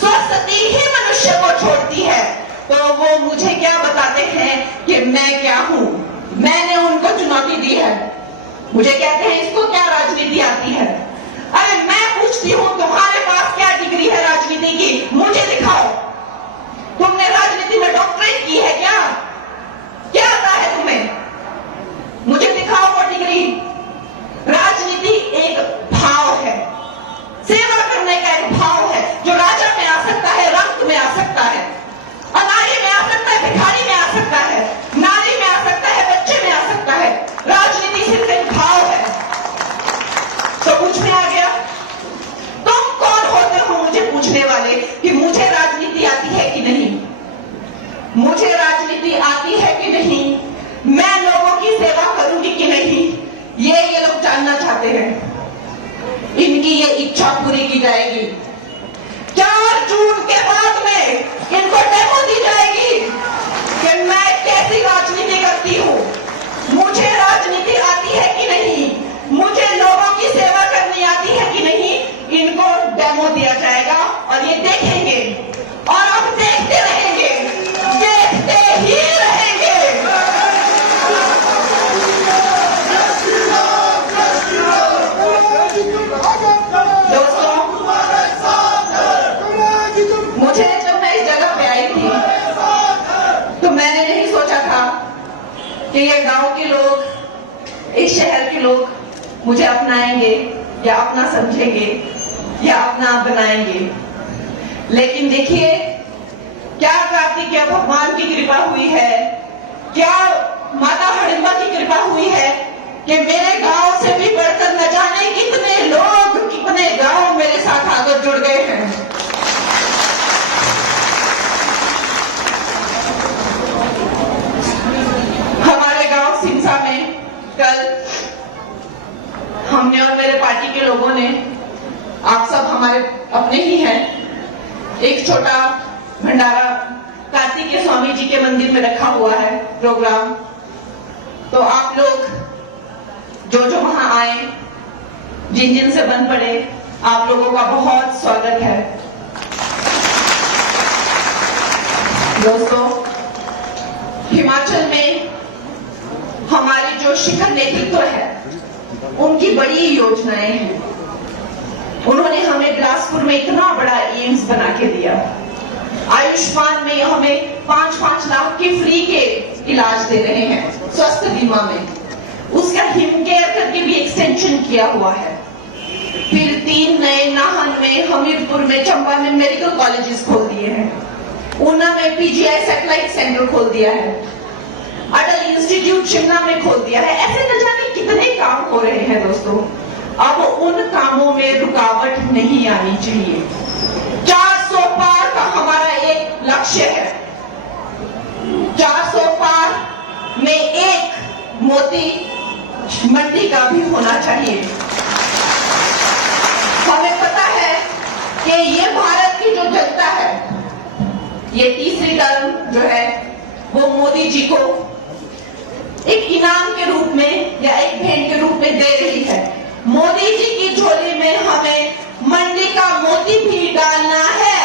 सरस्वती ही मनुष्य को छोड़ती है। तो वो मुझे क्या बताते हैं कि मैं क्या हूं? मैंने उनको चुनौती दी है। मुझे कहते हैं इसको क्या राजनीति आती है? अरे मैं पूछती हूं तुम्हारे पास क्या डिग्री है राजनीति की? मुझे दिखाओ। तुमने राजनीति में डॉक्टरेट की है क्या? क्या आता है तुम्हें? मुझे दिखाओ वो डिग्री। राजनीति एक भाव है, सेवा करने का एक भाव है, जो राजा में आ सकता है, रंक में आ सकता है, अनारी में आ सकता है, भिखारी में आ सकता है, नारी में आ सकता है, बच्चे में आ सकता है। राजनीति सिर्फ एक भाव है। तो पूछ में आ गया, तुम कौन होते हो मुझे पूछने वाले कि मुझे राजनीति आती है कि नहीं? मुझे राजनीति आती है कि नहीं? मैं लोगों की सेवा करूंगी कि नहीं? ये लोग जानना चाहते हैं। इनकी ये इच्छा पूरी की जाएगी। 4 जून के बाद में इनको डेमो दी जाएगी कि मैं कैसी राजनीति करती हूं। मुझे राजनीति आती है कि नहीं? मुझे लोगों की सेवा करनी आती है कि नहीं? इनको डेमो दिया जाएगा और ये देखेंगे और अब देखते रहेंगे, देखते ही रहेंगे। दोस्तों, मुझे जब मैं इस जगह पे आई थी तो मैंने नहीं सोचा था कि ये गांव के लोग, इस शहर के लोग मुझे अपनाएंगे या अपना समझेंगे या अपना बनाएंगे। लेकिन देखिए क्या कार्तिकेय भगवान की कृपा हुई है, क्या माता हडिम्बा की कृपा हुई है कि मेरे गांव से भी बढ़कर न जाने कितने लोग, कितने गांव मेरे साथ आकर जुड़ गए हैं। हमारे गांव सिंसा में कल हमने और मेरे पार्टी के लोगों ने, आप सब हमारे अपने ही हैं, एक छोटा भंडारा कार्तिकेय स्वामी जी के मंदिर में रखा हुआ है प्रोग्राम। तो आप लोग जो वहां आए, जिन जिन से बन पड़े, आप लोगों का बहुत स्वागत है। दोस्तों, हिमाचल में हमारी जो शिखर नेतृत्व है, उनकी बड़ी योजनाएं हैं। उन्होंने हमें बिलासपुर में इतना बड़ा एम्स बना के दिया। आयुष्मान में हमें 5-5 लाख के फ्री के इलाज दे रहे हैं स्वास्थ्य बीमा में। उसका हिमकेयर करके भी एक्सटेंशन किया हुआ है। फिर 3 नए नाहन में, हमीरपुर में, चंबा में मेडिकल कॉलेजेस खोल दिए हैं। ऊना में पीजीआई सैटेलाइट सेंटर खोल दिया है। अटल इंस्टीट्यूट शिमला में खोल दिया है। ऐसे न जाने कितने काम हो रहे हैं दोस्तों। अब उन कामों में रुकावट नहीं आनी चाहिए। 400 पार का हमारा एक लक्ष्य है। 400 पार में एक मोती मंडी का भी होना चाहिए। हमें पता है कि ये भारत की जो जनता है, ये तीसरी टर्म जो है वो मोदी जी को एक इनाम के रूप में या एक भेंट के रूप में दे रही है। मोदी जी की झोली में हमें मंडी का मोती भी डालना है।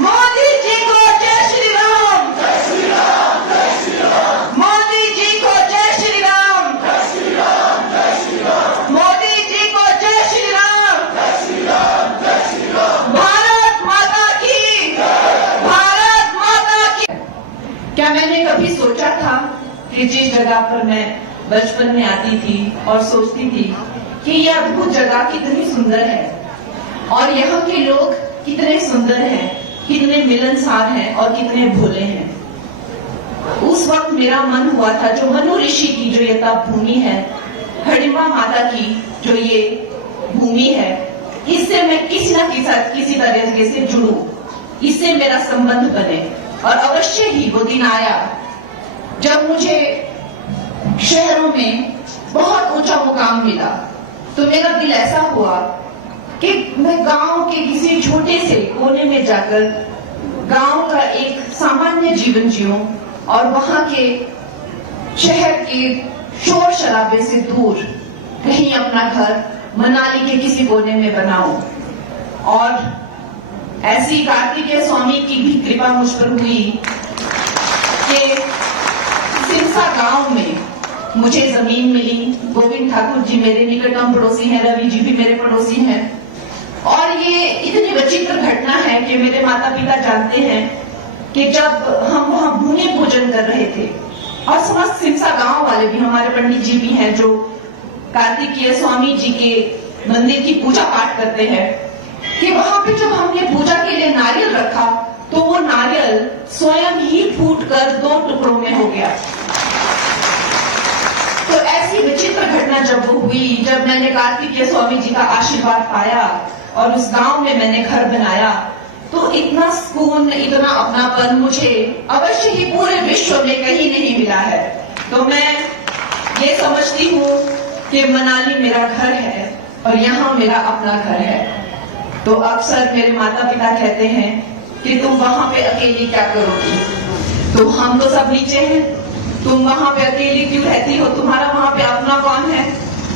मोदी जी को जय श्री राम, जय श्री राम, जय श्री राम। मोदी जी को जय श्री राम, जय श्री राम, जय श्री राम। मोदी जी को जय श्री राम, जय श्री राम, जय श्री राम। भारत माता की, भारत माता की। क्या मैंने कभी सोचा था कि जिस जगह पर मैं बचपन में आती थी और सोचती थी कि यह अद्भुत जगह कितनी सुंदर है और यहाँ के लोग कितने सुंदर हैं, कितने मिलनसार हैं और कितने भोले हैं। उस वक्त मेरा मन हुआ था, जो मनु ऋषि की जो ये तप भूमि है, हडिम्बा माता की जो ये भूमि है, इससे मैं किसी न किसी तरीके से जुड़ूं, इससे मेरा संबंध बने। और अवश्य ही वो दिन आया जब मुझे शहरों में बहुत ऊंचा मुकाम मिला। तो मेरा दिल ऐसा हुआ कि मैं गांव के किसी छोटे से कोने में जाकर गांव का एक सामान्य जीवन जीऊं और वहां के शहर के शोर शराबे से दूर कहीं अपना घर मनाली के किसी कोने में बनाऊं। और ऐसी कार्तिकेय स्वामी की भी कृपा मुझ पर हुई कि सिरसा गांव में मुझे जमीन मिली। गोविंद ठाकुर जी मेरे निकटतम पड़ोसी हैं, रवि जी भी मेरे पड़ोसी हैं। और ये इतनी विचित्र घटना है कि मेरे माता पिता जानते हैं कि जब हम वहां भूमि पूजन कर रहे थे, और समस्त सिरसा गांव वाले भी, हमारे पंडित जी भी हैं जो कार्तिकेय स्वामी जी के मंदिर की पूजा पाठ करते हैं, कि वहां पे जब हमने पूजा के लिए नारियल रखा तो वो नारियल स्वयं ही फूटकर 2 टुकड़ों में हो गया। तो ऐसी विचित्र घटना जब वो हुई, जब मैंने कार्तिकेय स्वामी जी का आशीर्वाद पाया और उस गांव में मैंने घर बनाया, तो इतना सुकून, इतना अपनापन मुझे अवश्य ही पूरे विश्व में कहीं नहीं मिला है। तो मैं ये समझती हूँ कि मनाली मेरा घर है और यहाँ मेरा अपना घर है। तो अक्सर मेरे माता पिता कहते हैं कि तुम वहां पे अकेली क्या करोगी, तो हम तो सब नीचे हैं, तुम वहां पे अकेली क्यों रहती हो, तुम्हारा वहां पे अपना कौन है।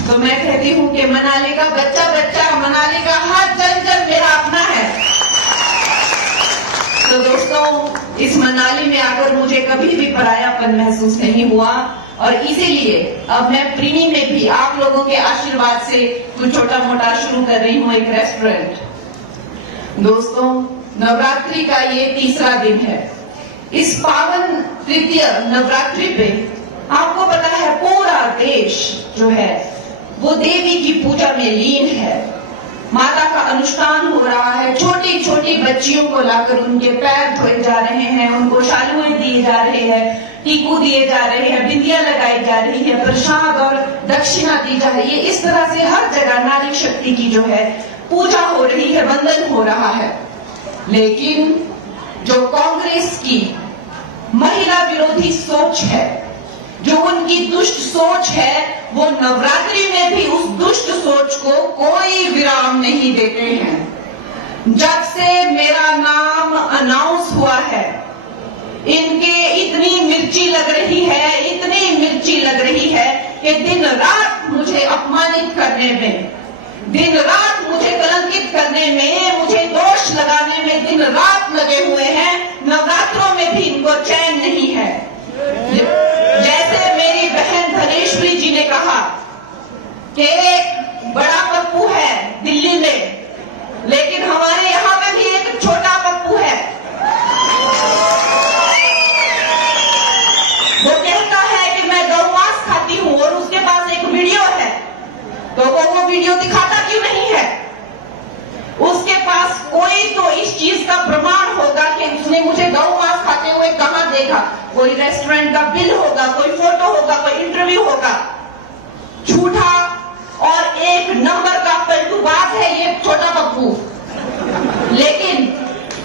तो मैं कहती हूँ कि मनाली का बच्चा बच्चा, मनाली का हर जन जन मेरा अपना है। तो दोस्तों, इस मनाली में आकर मुझे कभी भी परायापन महसूस नहीं हुआ, और इसीलिए अब मैं प्रीणी में भी आप लोगों के आशीर्वाद से कुछ छोटा मोटा शुरू कर रही हूँ, एक रेस्टोरेंट। दोस्तों, नवरात्रि का ये 3रा दिन है। इस पावन तृतीय नवरात्रि पे आपको पता है पूरा देश जो है वो देवी की पूजा में लीन है। माता का अनुष्ठान हो रहा है, छोटी छोटी बच्चियों को लाकर उनके पैर धोए जा रहे हैं, उनको शालुएं दिए जा रहे हैं, टीकू दिए जा रहे हैं, बिंदियां लगाई जा रही है, प्रसाद और दक्षिणा दी जा रही है। इस तरह से हर जगह नारी शक्ति की जो है पूजा हो रही है, वंदन हो रहा है। लेकिन जो कांग्रेस की महिला विरोधी सोच है, जो उनकी दुष्ट सोच है, वो नवरात्रि में भी उस दुष्ट सोच को कोई विराम नहीं देते हैं। जब से मेरा नाम अनाउंस हुआ है, इनके इतनी मिर्ची लग रही है, इतनी मिर्ची लग रही है कि दिन रात मुझे अपमानित करने में, दिन रात मुझे कलंकित करने में, मुझे दोष लगाने में दिन रात लगे हुए हैं। नवरात्रों में भी इनको चैन नहीं है। जैसे मेरी बहन धनेश्वरी जी ने कहा कि एक बड़ा पप्पू है दिल्ली में, लेकिन हमारे यहाँ पे भी एक छोटा पप्पू है। वो कहता है कि मैं गौ मांस खाती हूँ, और उसके पास एक वीडियो है, तो वो वीडियो दिखाता क्यों नहीं है? उसके पास कोई तो इस चीज का प्रमाण होगा कि उसने मुझे गौ मांस खाते हुए कहां देखा। कोई रेस्टोरेंट का बिल होगा, कोई फोटो होगा, कोई इंटरव्यू होगा। झूठा और एक नंबर का पलटूबाज है ये छोटा पप्पू। लेकिन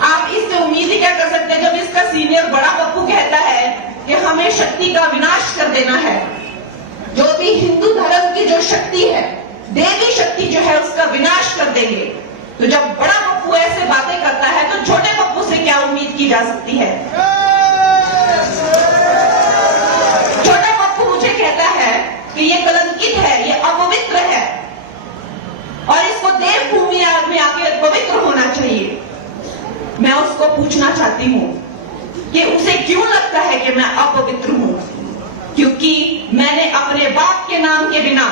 आप इससे उम्मीद ही क्या कर सकते हैं जब इसका सीनियर बड़ा पप्पू कहता है कि हमें शक्ति का विनाश कर देना है। जो भी हिंदू धर्म की जो शक्ति है, देवी शक्ति जो है, उसका विनाश कर देंगे। तो जब बड़ा पप्पू ऐसे बातें करता है तो छोटे पप्पू से क्या उम्मीद की जा सकती है? छोटा पप्पू मुझे कहता है कि ये कलंकित है, ये अपवित्र है, और इसको देवभूमि में आके पवित्र होना चाहिए। मैं उसको पूछना चाहती हूँ कि उसे क्यों लगता है कि मैं अपवित्र हूँ? क्योंकि मैंने अपने बाप के नाम के बिना,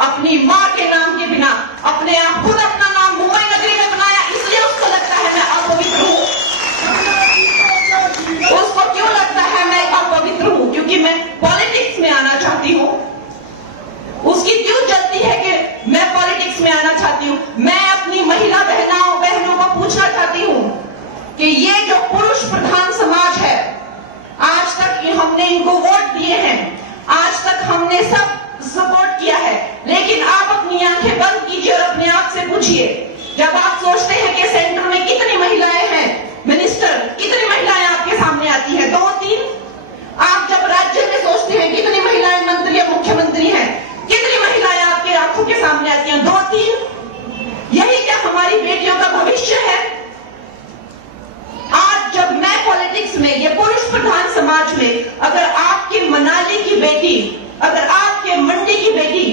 अपनी माँ के नाम के बिना, अपने आप खुद अपना नाम मुंबई नगरी में बनाया, इसलिए उसको लगता है मैं अपवित्र हूँ। उसको क्यों लगता है मैं अपवित्र हूँ? क्योंकि मैं पॉलिटिक्स में आना चाहती हूँ। उसकी क्यों जल्दी है कि मैं पॉलिटिक्स में आना चाहती हूँ? मैं अपनी महिला बहनों को पूछना चाहती हूँ कि ये जो पुरुष प्रधान समाज है, आज तक हमने इनको वोट दिए हैं, आज तक हमने सब सपोर्ट किया है, लेकिन आप अपनी आंखें बंद कीजिए और अपने आप से पूछिए, जब आप सोचते हैं कि सेंटर में कितनी महिलाएं हैं, मिनिस्टर कितनी महिलाएं आपके सामने आती हैं? 2-3। आप जब राज्य में सोचते हैं कितनी महिलाएं मंत्री या मुख्यमंत्री हैं, कितनी महिलाएं आपके आंखों के सामने आती हैं? 2-3। यही क्या हमारी बेटियों का भविष्य है? आज जब बेटी, अगर आपके मंडी की बेटी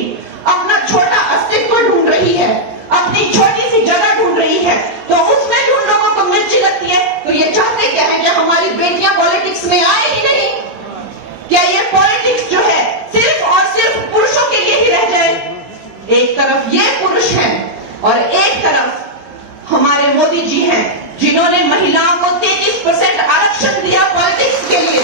अपना छोटा अस्तित्व ढूंढ रही है, अपनी छोटी सी जगह ढूंढ रही है, तो उसमें भी उन लोगों को मिर्ची लगती है। तो ये चाहते क्या है कि हमारी बेटियां पॉलिटिक्स में आए ही नहीं? क्या ये पॉलिटिक्स जो है सिर्फ और सिर्फ पुरुषों के लिए ही रह जाए? एक तरफ ये पुरुष हैं और एक तरफ हमारे मोदी जी हैं, जिन्होंने महिलाओं को 33% आरक्षण दिया पॉलिटिक्स के लिए।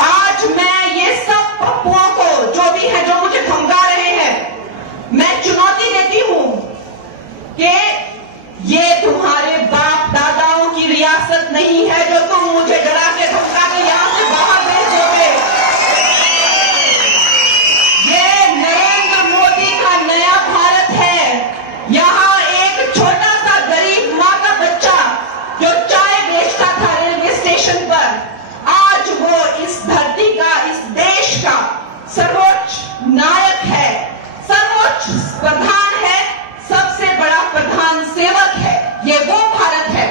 आज मैं ये सब पप्पुओं को, जो भी है, जो मुझे धमका रहे हैं, मैं चुनौती देती हूं कि ये तुम्हारे बाप दादाओं की रियासत नहीं है जो तुम मुझे डरा के धमका के यहां से बाहर भेज दोगे। ये नरेंद्र मोदी का नया भारत है। यहां एक छोटा सा गरीब मां का बच्चा जो चाय बेचता था रेलवे स्टेशन पर, आज वो इस धरती का, इस देश का सर्वोच्च नायक है, सर्वोच्च प्रधान है, सबसे बड़ा प्रधान सेवक है। ये वो भारत है।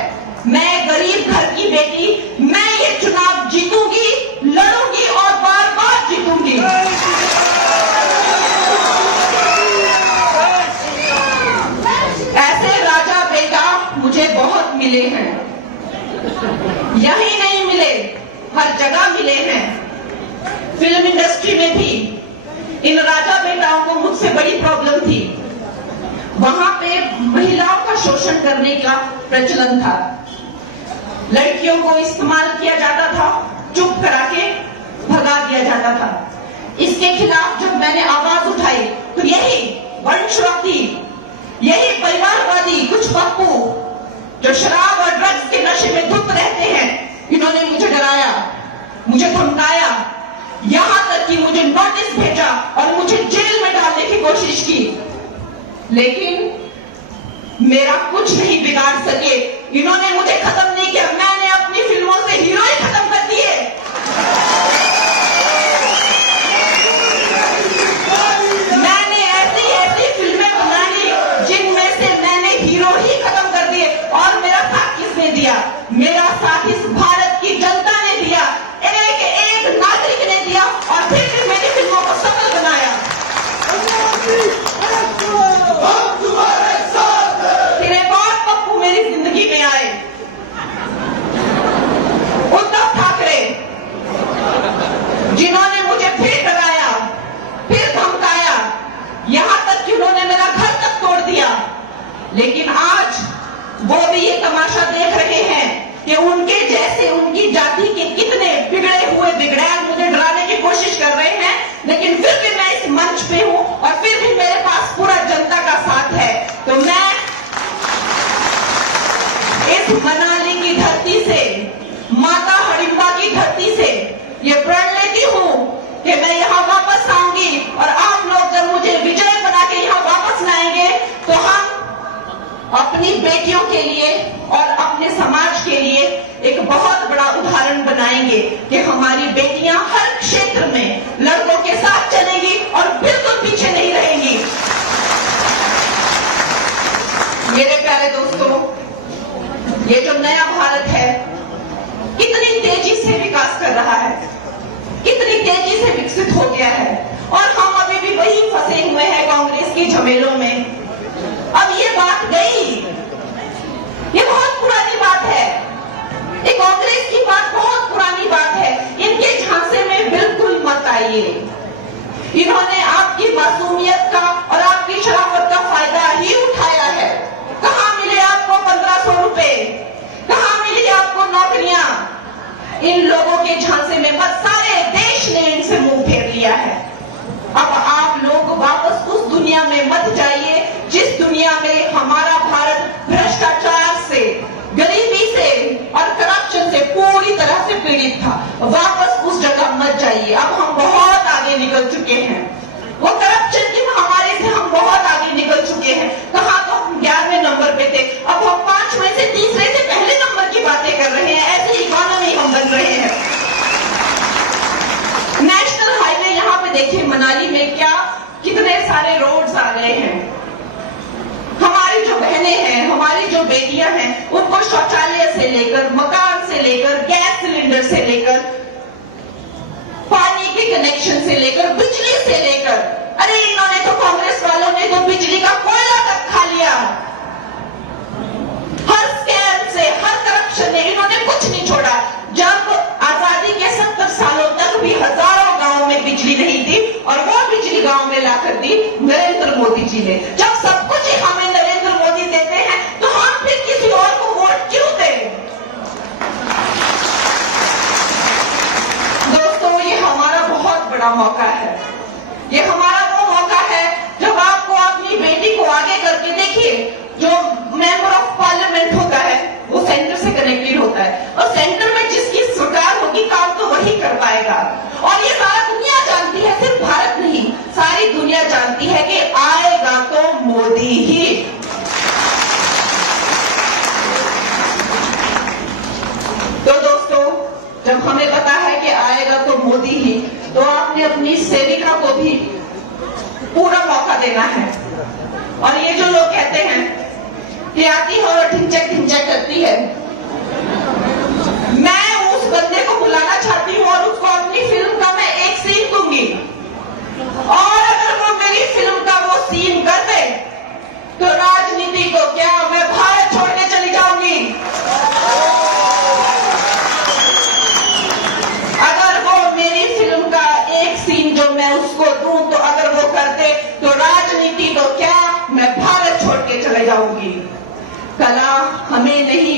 मैं गरीब घर की बेटी, मैं ये चुनाव जीतूंगी, लड़ूंगी और बार बार जीतूंगी। ऐसे राजा बेटा मुझे बहुत मिले हैं, यही नहीं मिले, हर जगह मिले हैं। फिल्म इंडस्ट्री में भी इन राजा बेटाओं को मुझसे बड़ी प्रॉब्लम थी। वहां पे महिलाओं का शोषण करने का प्रचलन था, लड़कियों को इस्तेमाल किया जाता था, चुप करा के भगा दिया जाता था। इसके खिलाफ जब मैंने आवाज उठाई तो यही वंशवादी, यही परिवारवादी कुछ पप्पू जो शराब और ड्रग्स के नशे में धुत रहते हैं, इन्होंने मुझे डराया, मुझे धमकाया, यहां तक कि मुझे नोटिस भेजा और मुझे जेल में डालने की कोशिश की। लेकिन मेरा कुछ नहीं बिगाड़ सके। इन्होंने मुझे खत्म नहीं किया, मैंने अपनी फिल्मों से हीरो ही खत्म कर दिए। मैंने ऐसी ऐसी फिल्में बनाई जिनमें से मैंने हीरो ही खत्म कर दिए। और मेरा साथ किसने दिया? मेरा साथ इस भारत की जनता ने दिया, एक एक नागरिक ने दिया, और फिर भी मेरी फिल्मों को सफल बनाया। फिर एक और पप्पू मेरी जिंदगी में आए, उद्धव ठाकरे, जिन्होंने मुझे फिर डराया, फिर धमकाया, यहां तक कि उन्होंने मेरा घर तक तोड़ दिया। लेकिन आज वो भी ये तमाशा देख रहे हैं कि उनके जैसे, उनकी जाति के कितने बिगड़े हुए बिगड़ैल मुझे डराने की कोशिश कर रहे हैं। लेकिन फिर भी मैं इस मंच पे हूं और फिर भी मेरे पास पूरा जनता का साथ है। तो मैं इस मनाली की धरती से, माता हडिम्बा की धरती से ये प्रण लेती हूं कि मैं यहां वापस आऊंगी, और आप लोग जब मुझे विजय बना के यहां वापस लाएंगे तो हम अपनी बेटियों के लिए और अपने समाज के लिए एक बहुत बड़ा उदाहरण बनाएंगे कि हमारी बेटियां हर क्षेत्र में लड़कों के साथ चलेंगी और बिल्कुल पीछे नहीं रहेंगी। मेरे प्यारे दोस्तों, ये जो नया भारत है कितनी तेजी से विकास कर रहा है, कितनी तेजी से विकसित हो गया है, और हम अभी भी वही फंसे हुए हैं कांग्रेस की झमेलों में। अब ये बात गई, ये बहुत पुरानी बात है, ये कांग्रेस की बात बहुत पुरानी बात है। इनके झांसे में बिल्कुल मत आइए। इन्होंने आपकी मासूमियत का और आपकी शराफत का फायदा ही उठाया है। कहां मिले आपको 1500 रुपए, कहां मिली आपको नौकरियां? इन लोगों के झांसे में मत, सारे देश ने इनसे मुंह फेर लिया है। अब आप लोग वापस उस दुनिया में मत जाइए जिस दुनिया में हमारा भारत भ्रष्टाचार से, गरीबी से और करप्शन से पूरी तरह से पीड़ित था। वापस उस जगह मत जाइए। अब हम बहुत आगे निकल चुके हैं, वो करप्शन की महामारी से हम बहुत आगे निकल चुके हैं। कहां तो हम 11वें नंबर पे थे, अब हम 5वें से, तीसरे से पहले नंबर की बातें कर रहे हैं। ऐसी इकोनॉमी हम बन रहे हैं। नेशनल हाईवे यहाँ पे देखिए मनाली में क्या कितने सारे रोड्स आ गए हैं। हमारी जो बहनें हैं, हमारी जो बेटियां हैं, उनको शौचालय से लेकर, मकान से लेकर, गैस सिलेंडर से लेकर कनेक्शन से लेकर बिजली से लेकर, अरे इन्होंने तो, कांग्रेस वालों ने तो बिजली का कोयला तक खा लिया। हर स्कैम से, हर करप्शन ने इन्होंने कुछ नहीं छोड़ा। जब आजादी के 70 सालों तक भी हजारों गांव में बिजली नहीं थी, और वो बिजली गांव में लाकर दी नरेंद्र मोदी जी ने। जब सब कुछ ही हमें नरेंद्र मोदी देते हैं, तो हम फिर किसी और को वोट क्यों दें? दोस्तों, ये हमारा बहुत बड़ा मौका है। ये हमारा वो मौका है जब आपको अपनी बेटी को आगे करके, देखिए, जो मेंबर ऑफ पार्लियामेंट होता है वो सेंटर से कनेक्टेड होता है, और सेंटर में जिसकी सरकार होगी काम तो वही कर पाएगा। और ये सारा दुनिया जानती है, सिर्फ भारत नहीं, सारी दुनिया जानती है कि आएगा तो मोदी ही। तो दोस्तों, जब हमें पता है कि आएगा तो मोदी ही, तो आपने अपनी सेविका को भी पूरा मौका देना है। और ये जो लोग कहते हैं कि आती है और ढिंचक ढिंचक करती है, मैं उस बंदे को बुलाना चाहती हूँ और उसको अपनी फिल्म का मैं एक सीन दूंगी, और अगर वो मेरी फिल्म का वो सीन कर दे तो राजनीति को क्या, मैं भारत छोड़ के चली जाऊंगी। अगर वो मेरी फिल्म का एक सीन जो मैं उसको दूं, तो अगर वो कर दे तो राजनीति तो क्या, मैं भारत छोड़ के चले जाऊंगी। कला हमें नहीं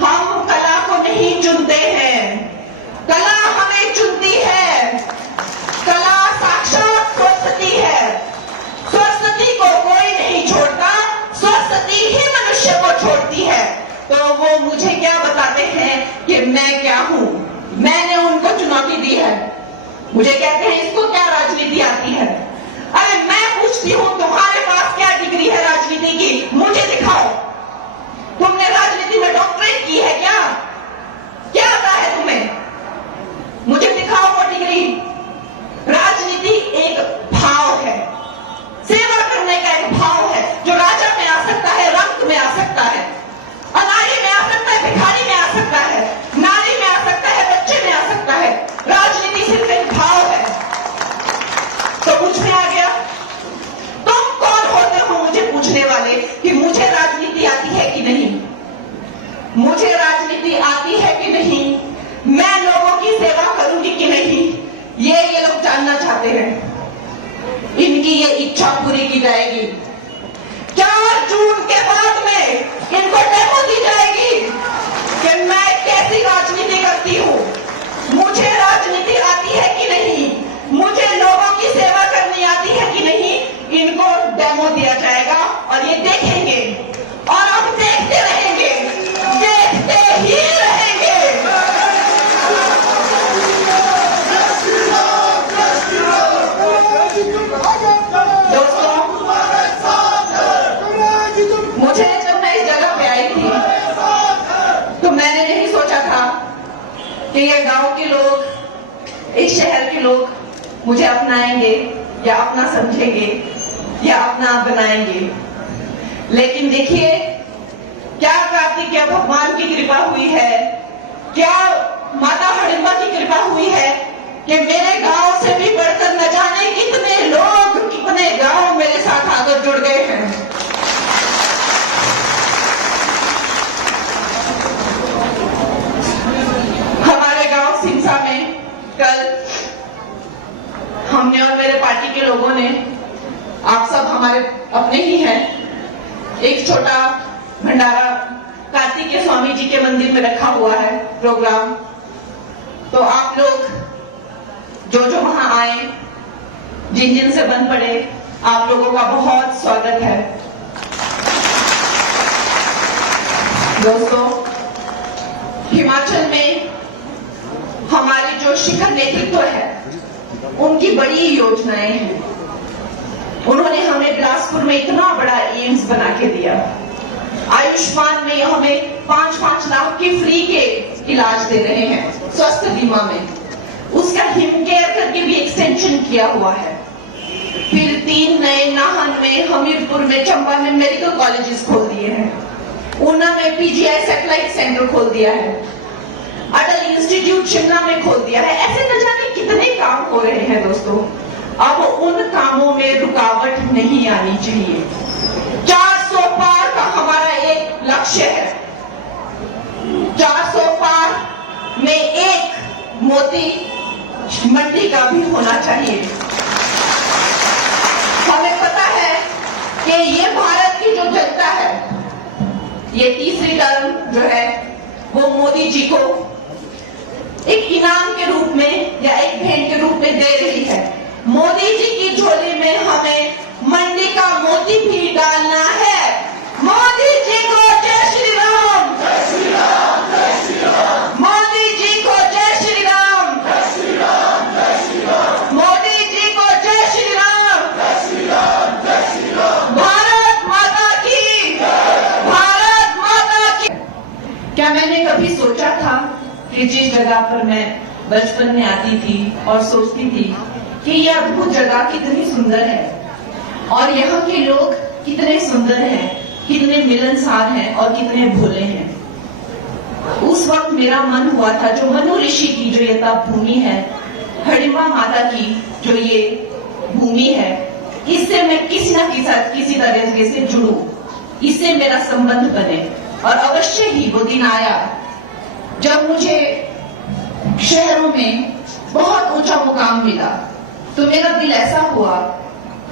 हम कला को नहीं चुनते हैं, कला हमें चुनती है। कला साक्षात सरस्वती है। सरस्वती को कोई नहीं छोड़ता, सरस्वती ही मनुष्य को छोड़ती है। तो वो मुझे क्या बताते हैं कि मैं क्या हूं? मैंने उनको चुनौती दी है। मुझे कहते हैं इसको क्या राजनीति आती है? अरे मैं पूछती हूं, तुम्हारे पास क्या डिग्री है राजनीति की? मुझे दिखाओ। तुमने राजनीति में डॉक्टरेट की है क्या? क्या आता है तुम्हें? मुझे दिखाओ वो डिग्री। राजनीति एक भाव है, सेवा करने का एक भाव है, जो राजा में आ सकता है, रंक में आ सकता है, अनारी में आ सकता है, भिखारी में आ सकता है, नारी में आ सकता है, बच्चे में आ सकता है। राजनीति सिर्फ एक भाव है। तो मुझ में आ गया, तुम कौन होते हो मुझे पूछने वाले कि मुझे राजनीति आती है कि नहीं? मुझे राजनीति आती है कि नहीं? मैं लोगों की सेवा करूंगी कि नहीं? ये लोग जानना चाहते हैं। इनकी ये इच्छा पूरी की जाएगी। 4 जून के बाद में इनको डेमो दी जाएगी कि मैं कैसी राजनीति करती हूं। मुझे राजनीति आती है कि नहीं, मुझे लोगों की सेवा करनी आती है कि नहीं, इनको डेमो दिया जाएगा और ये देखेंगे, और हम देखते रहेंगे, देखते ही रहेंगे। दोस्तों, मुझे जब मैं इस जगह पे आई थी तो मैंने नहीं सोचा था कि ये गांव के लोग, इस शहर के लोग मुझे अपनाएंगे या अपना समझेंगे या अपना बनाएंगे। लेकिन देखिए, क्या कार्तिकेय भगवान की कृपा हुई है, क्या माता हडिम्बा की कृपा हुई है कि मेरे गांव से भी बढ़कर न जाने कितने लोग, कितने गांव मेरे साथ आकर जुड़ गए हैं। हमारे गांव सिंसा में कल हमने और मेरे पार्टी के लोगों ने, आप सब हमारे अपने ही हैं, एक छोटा भंडारा कार्तिकेय स्वामी जी के मंदिर में रखा हुआ है प्रोग्राम। तो आप लोग जो जो वहां आए, जिन जिन से बन पड़े, आप लोगों का बहुत स्वागत है। दोस्तों, हिमाचल में हमारे जो शिखर नेतृत्व है, उनकी बड़ी योजनाएं हैं। उन्होंने हमें बिलासपुर में इतना बड़ा एम्स बना के दिया। आयुष्मान में हमें 5-5 लाख के फ्री के इलाज दे रहे हैं स्वास्थ्य बीमा में। उसका हिमकेयर करके भी एक्सटेंशन किया हुआ है। फिर 3 नए नाहन में, हमीरपुर में, चंबा में मेडिकल कॉलेजेस खोल दिए हैं। ऊना में पीजीआई सैटेलाइट सेंटर खोल दिया है। अटल इंस्टीट्यूट शिमला में खोल दिया है। ऐसे न जाने इतने काम हो रहे हैं दोस्तों, अब उन कामों में रुकावट नहीं आनी चाहिए। 400 पार का हमारा एक लक्ष्य है। 400 पार में एक मोती मंडी का भी होना चाहिए। हमें पता है कि ये भारत की जो जनता है, ये तीसरी टर्म जो है वो मोदी जी को एक इनाम के रूप में या एक भेंट के रूप में दे रही है। मोदी जी की झोली में हमें मंडी का मोती भी डालना है। मोदी जी को जय श्री राम, जय श्री राम, जय श्री राम। मोदी जी को जय श्री राम, जय श्री राम, जय श्री राम। मोदी जी को जय श्री राम, जय श्री राम, जय श्री राम। भारत माता की, भारत माता की। क्या मैंने कभी सोचा था कि जिस जगह पर मैं बचपन में आती थी और सोचती थी कि यह अद्भुत जगह कितनी सुंदर है और यहाँ के लोग कितने सुंदर हैं, कितने मिलनसार हैं और कितने भोले हैं। उस वक्त मेरा मन हुआ था जो मनु ऋषि की जो ये तप भूमि है, हडिम्बा माता की जो ये भूमि है, इससे मैं किसी न किसी तरह से जुड़ूं, इससे मेरा संबंध बने। और अवश्य ही वो दिन आया जब मुझे शहरों में बहुत ऊंचा मुकाम मिला, तो मेरा दिल ऐसा हुआ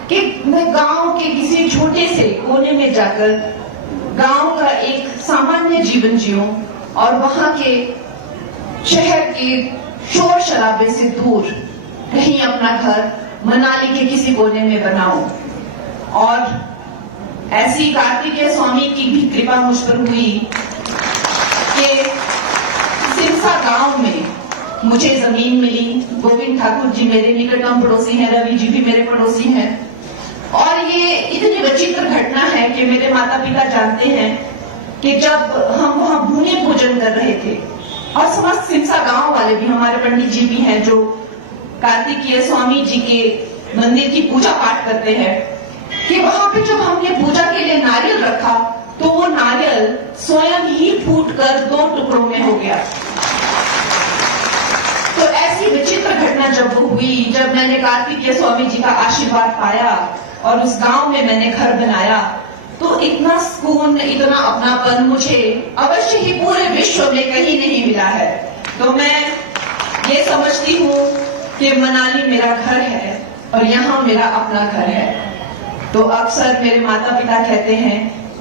कि मैं गांव के किसी छोटे से कोने में जाकर गांव का एक सामान्य जीवन जीऊं और वहां के शहर के शोर शराबे से दूर कहीं अपना घर मनाली के किसी कोने में बनाऊं। और ऐसी कार्तिकेय स्वामी की भी कृपा मुझ पर हुई कि सिरसा गांव में मुझे जमीन मिली। गोविंद ठाकुर जी मेरे निकटतम पड़ोसी हैं, रवि जी भी मेरे पड़ोसी हैं। और ये इतनी विचित्र घटना है कि मेरे माता पिता जानते हैं कि जब हम वहां भूमि पूजन कर रहे थे, और समस्त सिरसा गांव वाले भी, हमारे पंडित जी भी हैं जो कार्तिकेय स्वामी जी के मंदिर की पूजा पाठ करते हैं, कि वहां पे जब हमने पूजा के लिए नारियल रखा तो वो नारियल स्वयं ही फूटकर 2 टुकड़ों में हो गया। तो ऐसी विचित्र घटना जब वो हुई, जब मैंने कार्तिकेय स्वामी जी का आशीर्वाद पाया और उस गांव में मैंने घर बनाया, तो इतना सुकून, इतना अपनापन मुझे अवश्य ही पूरे विश्व में कहीं नहीं मिला है। तो मैं ये समझती हूँ कि मनाली मेरा घर है और यहाँ मेरा अपना घर है। तो अक्सर मेरे माता पिता कहते हैं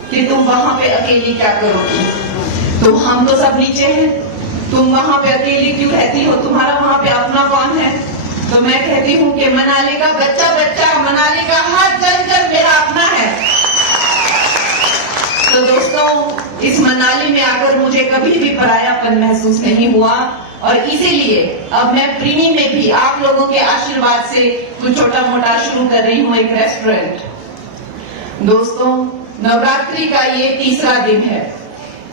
कि तुम वहां पे अकेली क्या करोगी, तो हम तो सब नीचे हैं, तुम वहां पे अकेली क्यों रहती हो, तुम्हारा वहां पे अपना कौन है। तो मैं कहती हूँ कि मनाली का बच्चा बच्चा, मनाली का हर जन मेरा अपना है। तो दोस्तों, इस मनाली में आकर मुझे कभी भी परायापन महसूस नहीं हुआ और इसीलिए अब मैं प्रीणी में भी आप लोगों के आशीर्वाद से कुछ छोटा मोटा शुरू कर रही हूँ, एक रेस्टोरेंट। दोस्तों, नवरात्रि का ये तीसरा दिन है।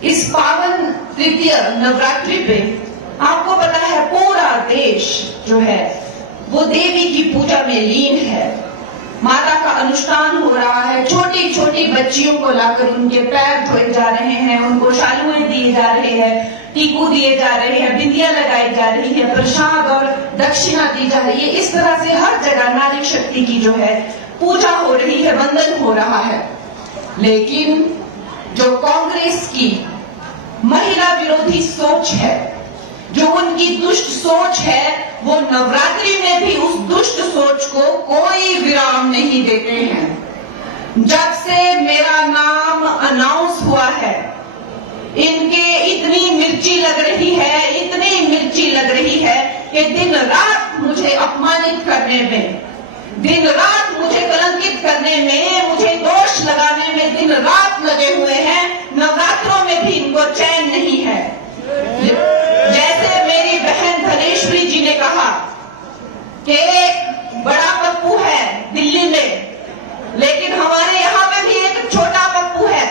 इस पावन तृतीय नवरात्रि पे आपको पता है पूरा देश जो है वो देवी की पूजा में लीन है। माता का अनुष्ठान हो रहा है, छोटी छोटी बच्चियों को लाकर उनके पैर धोए जा रहे हैं, उनको शालुएं दिए जा रहे हैं, टीकू दिए जा रहे हैं, बिंदियां लगाई जा रही है, प्रसाद और दक्षिणा दी जा रही है। इस तरह से हर जगह नारी शक्ति की जो है पूजा हो रही है, वंदन हो रहा है। लेकिन जो कांग्रेस की महिला विरोधी सोच है, जो उनकी दुष्ट सोच है, वो नवरात्रि में भी उस दुष्ट सोच को कोई विराम नहीं देते हैं। जब से मेरा नाम अनाउंस हुआ है, इनके इतनी मिर्ची लग रही है, इतनी मिर्ची लग रही है कि दिन रात मुझे अपमानित करने में, दिन रात मुझे कलंकित करने में, मुझे दोष लगाने में दिन रात लगे हुए हैं। नवरात्रों में भी इनको चैन नहीं है। जैसे मेरी बहन धनेश्वरी जी ने कहा कि एक बड़ा पप्पू है दिल्ली में, लेकिन हमारे यहाँ पे भी एक छोटा पप्पू है।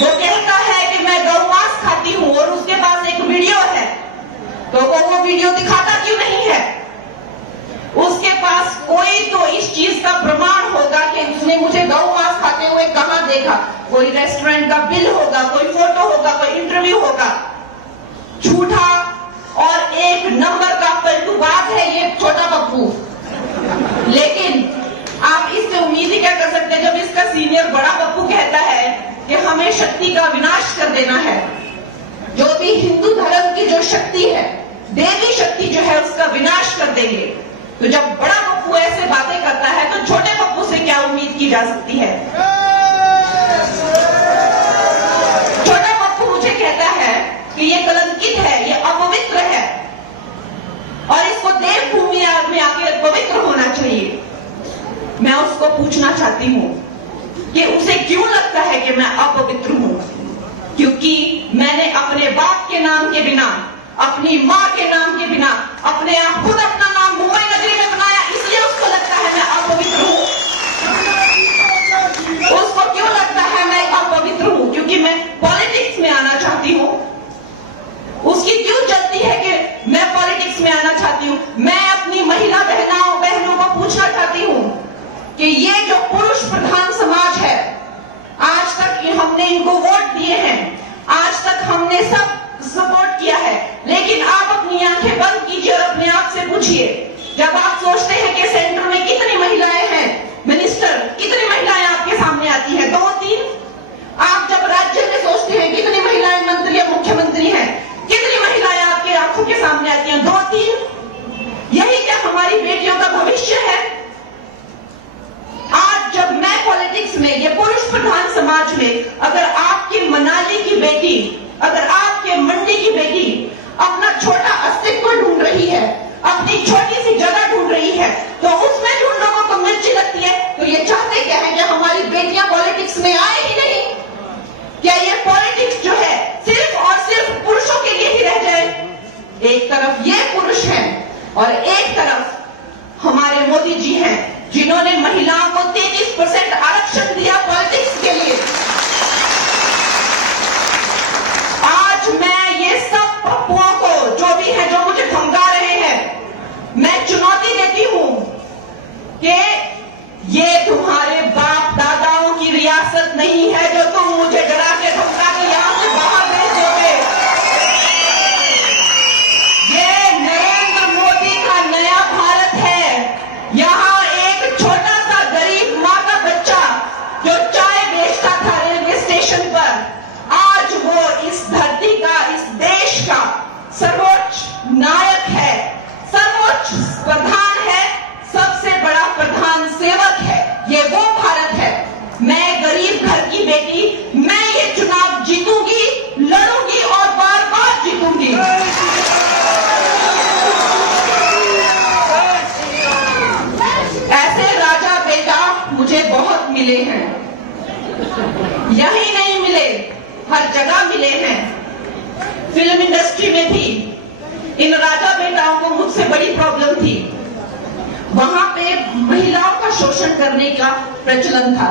वो कहता है कि मैं गौ मांस खाती हूँ और उसके पास एक वीडियो है, तो वो वीडियो दिखाता क्यों नहीं है? उसके पास कोई तो इस चीज का प्रमाण होगा कि उसने मुझे गौ मांस खाते हुए कहां देखा। कोई रेस्टोरेंट का बिल होगा, कोई फोटो होगा, कोई इंटरव्यू होगा। झूठा और एक नंबर का पलटूबाज है ये छोटा पप्पू। लेकिन आप इससे उम्मीद ही क्या कर सकते हैं जब इसका सीनियर बड़ा पप्पू कहता है कि हमें शक्ति का विनाश कर देना है, जो भी हिंदू धर्म की जो शक्ति है, देवी शक्ति जो है उसका विनाश कर देंगे। तो जब बड़ा पप्पू ऐसे बातें करता है तो छोटे पप्पू से क्या उम्मीद की जा सकती है। छोटा पप्पू मुझे कहता है कि ये कलंकित है, ये अपवित्र है और इसको देवभूमि में आके पवित्र होना चाहिए। मैं उसको पूछना चाहती हूं कि उसे क्यों लगता है कि मैं अपवित्र हूं, क्योंकि मैंने अपने बाप के नाम के बिना, अपनी मां के नाम के बिना, अपने आप खुद अपना नाम मुंबई नगरी में बनाया, इसलिए उसको लगता है मैं अपवित्र हूं। उसको क्यों लगता है मैं अपवित्र हूं, क्योंकि मैं पॉलिटिक्स में आना चाहती हूं। उसकी क्यों जल्दी है कि मैं पॉलिटिक्स में आना चाहती हूं। मैं अपनी महिला बहनों को पूछना चाहती हूं कि ये जो पुरुष प्रधान समाज है, आज तक हमने इनको वोट दिए हैं, आज तक हमने सब सपोर्ट किया है, लेकिन आप अपनी आंखें बंद कीजिए और अपने आप से पूछिए, जब आप सोचते हैं कि सेंटर में कितनी महिलाएं हैं, मिनिस्टर कितनी महिलाएं आपके सामने आती हैं, 2-3। आप जब राज्य में सोचते हैं कितनी महिलाएं मंत्री या मुख्यमंत्री हैं, कितनी महिलाएं आपके आंखों के सामने आती हैं, 2-3। यही क्या हमारी बेटियों का भविष्य है। आज जब मैं पॉलिटिक्स में, ये पुरुष प्रधान समाज में, अगर आपकी मनाली की बेटी, अगर आपके मंडी की बेटी अपना छोटा अस्तित्व ढूंढ रही है, अपनी छोटी सी जगह ढूंढ रही है, तो उसमें जो लोगों को मिर्ची लगती है, तो ये चाहते क्या है कि हमारी बेटियां पॉलिटिक्स में आए ही नहीं। क्या ये पॉलिटिक्स जो है सिर्फ और सिर्फ पुरुषों के लिए ही रह जाए। एक तरफ ये पुरुष हैं और एक तरफ हमारे मोदी जी हैं, जिन्होंने महिलाओं को 33% आरक्षण दिया पॉलिटिक्स के लिए। आज मैं ये सब पप्पुओं को, जो भी है, जो मुझे धमका रहे हैं, मैं चुनौती देती हूं कि ये तुम्हारे बाप दादाओं की रियासत नहीं है जो तुम मुझे डरा के धमका के यहां से बाहर भेज दोगे। ये नरेंद्र मोदी का नया भारत है। यहां एक छोटा सा गरीब मां का बच्चा जो चाय बेचता था रेलवे स्टेशन पर, आज वो इस धरती का, इस देश का सर्वोच्च नायक है, सर्वोच्च प्रधान है, सबसे बड़ा प्रधान सेवक है। ये वो भारत है। मैं गरीब घर की बेटी, मैं ये चुनाव जीतूंगी, लड़ूंगी और बार बार जीतूंगी। ऐसे राजा बेटा मुझे बहुत मिले हैं, यही नहीं मिले, हर जगह मिले हैं। फिल्म इंडस्ट्री में भी इन राजा बेटाओं को मुझसे बड़ी प्रॉब्लम थी। वहां पे महिलाओं का शोषण करने का प्रचलन था,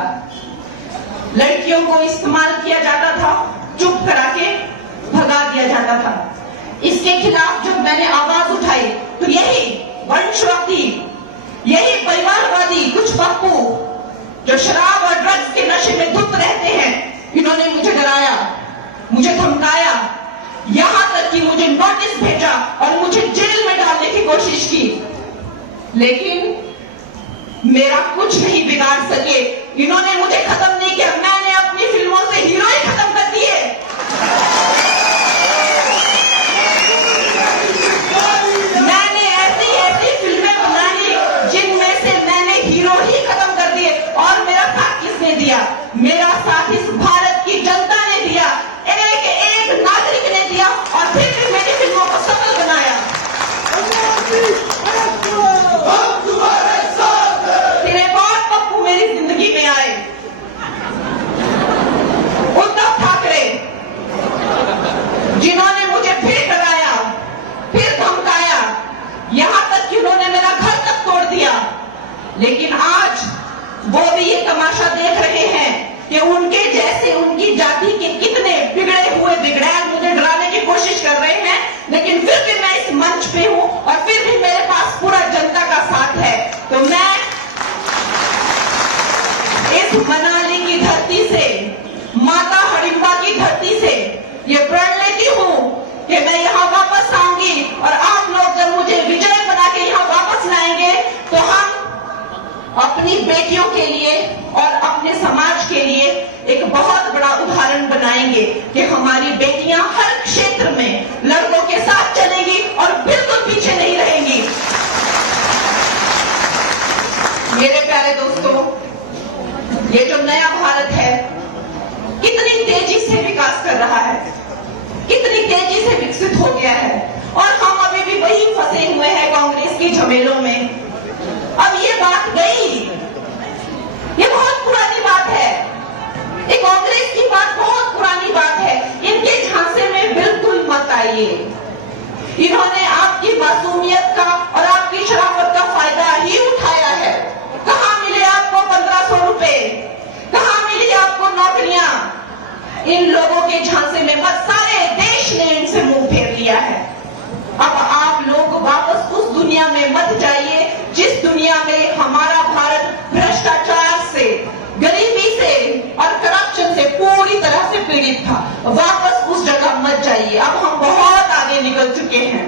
लड़कियों को इस्तेमाल किया जाता था, चुप करा के भगा दिया जाता था। इसके खिलाफ जब मैंने आवाज उठाई तो यही वंशवादी, यही परिवारवादी कुछ पप्पू जो शराब और ड्रग्स के नशे में धुत रहते हैं, इन्होंने मुझे डराया, मुझे धमकाया, यहां तक कि मुझे नोटिस भेजा और मुझे जेल में डालने की कोशिश की। लेकिन मेरा कुछ नहीं बिगाड़ सके। इन्होंने मुझे खत्म नहीं किया। मैंने अपनी फिल्मों से हीरो ही खत्म कर दिए। मैंने ऐसी ऐसी फिल्में बनाई जिनमें से मैंने हीरो ही खत्म कर दिए। और मेरा साथ किसने दिया? मेरा साथ इस भारत की जनता ने दिया, एक एक नागरिक ने दिया और फिर भी मेरी फिल्मों को सफल बनाया। फिर एक और पप्पू मेरी जिंदगी में आए, उद्धव ठाकरे, जिन्होंने मुझे फिर डराया, फिर धमकाया, यहां तक कि उन्होंने मेरा घर तक तोड़ दिया। लेकिन आज वो भी ये तमाशा देख रहे हैं कि उनके जैसे, उनकी जाति के कितने बिगड़े हुए बिगड़ैल मुझे डराने की कोशिश कर रहे हैं। लेकिन फिर भी मैं इस मंच पे हूं और फिर भी मेरे पास पूरा जनता का साथ है। तो मैं इस मनाली की धरती से, माता हडिम्बा की धरती से ये प्रण लेती हूं कि मैं यहां अपनी बेटियों के लिए और अपने समाज के लिए एक बहुत बड़ा उदाहरण बनाएंगे कि हमारी बेटियां हर क्षेत्र में लड़कों के साथ चलेंगी और बिल्कुल पीछे नहीं रहेंगी। मेरे प्यारे दोस्तों, ये जो नया भारत है कितनी तेजी से विकास कर रहा है, कितनी तेजी से विकसित हो गया है, और हम अभी भी वही फंसे हुए हैं कांग्रेस की झमेलों में। अब ये बात गई, ये बहुत पुरानी बात है, ये कांग्रेस की बात बहुत पुरानी बात है। इनके झांसे में बिल्कुल मत आइए। इन्होंने आपकी मासूमियत का और आपकी शराफत का फायदा ही उठाया है। कहां मिले आपको 1500 रुपए, कहां मिली आपको नौकरियां? इन लोगों के झांसे में मत, सारे देश ने इनसे मुंह फेर लिया है। अब आप लोग वापस उस दुनिया में मत जाइए जिस दुनिया में हमारा भारत भ्रष्टाचार से, गरीबी से और करप्शन से पूरी तरह से पीड़ित था। वापस उस जगह मत जाइए। अब हम बहुत आगे निकल चुके हैं।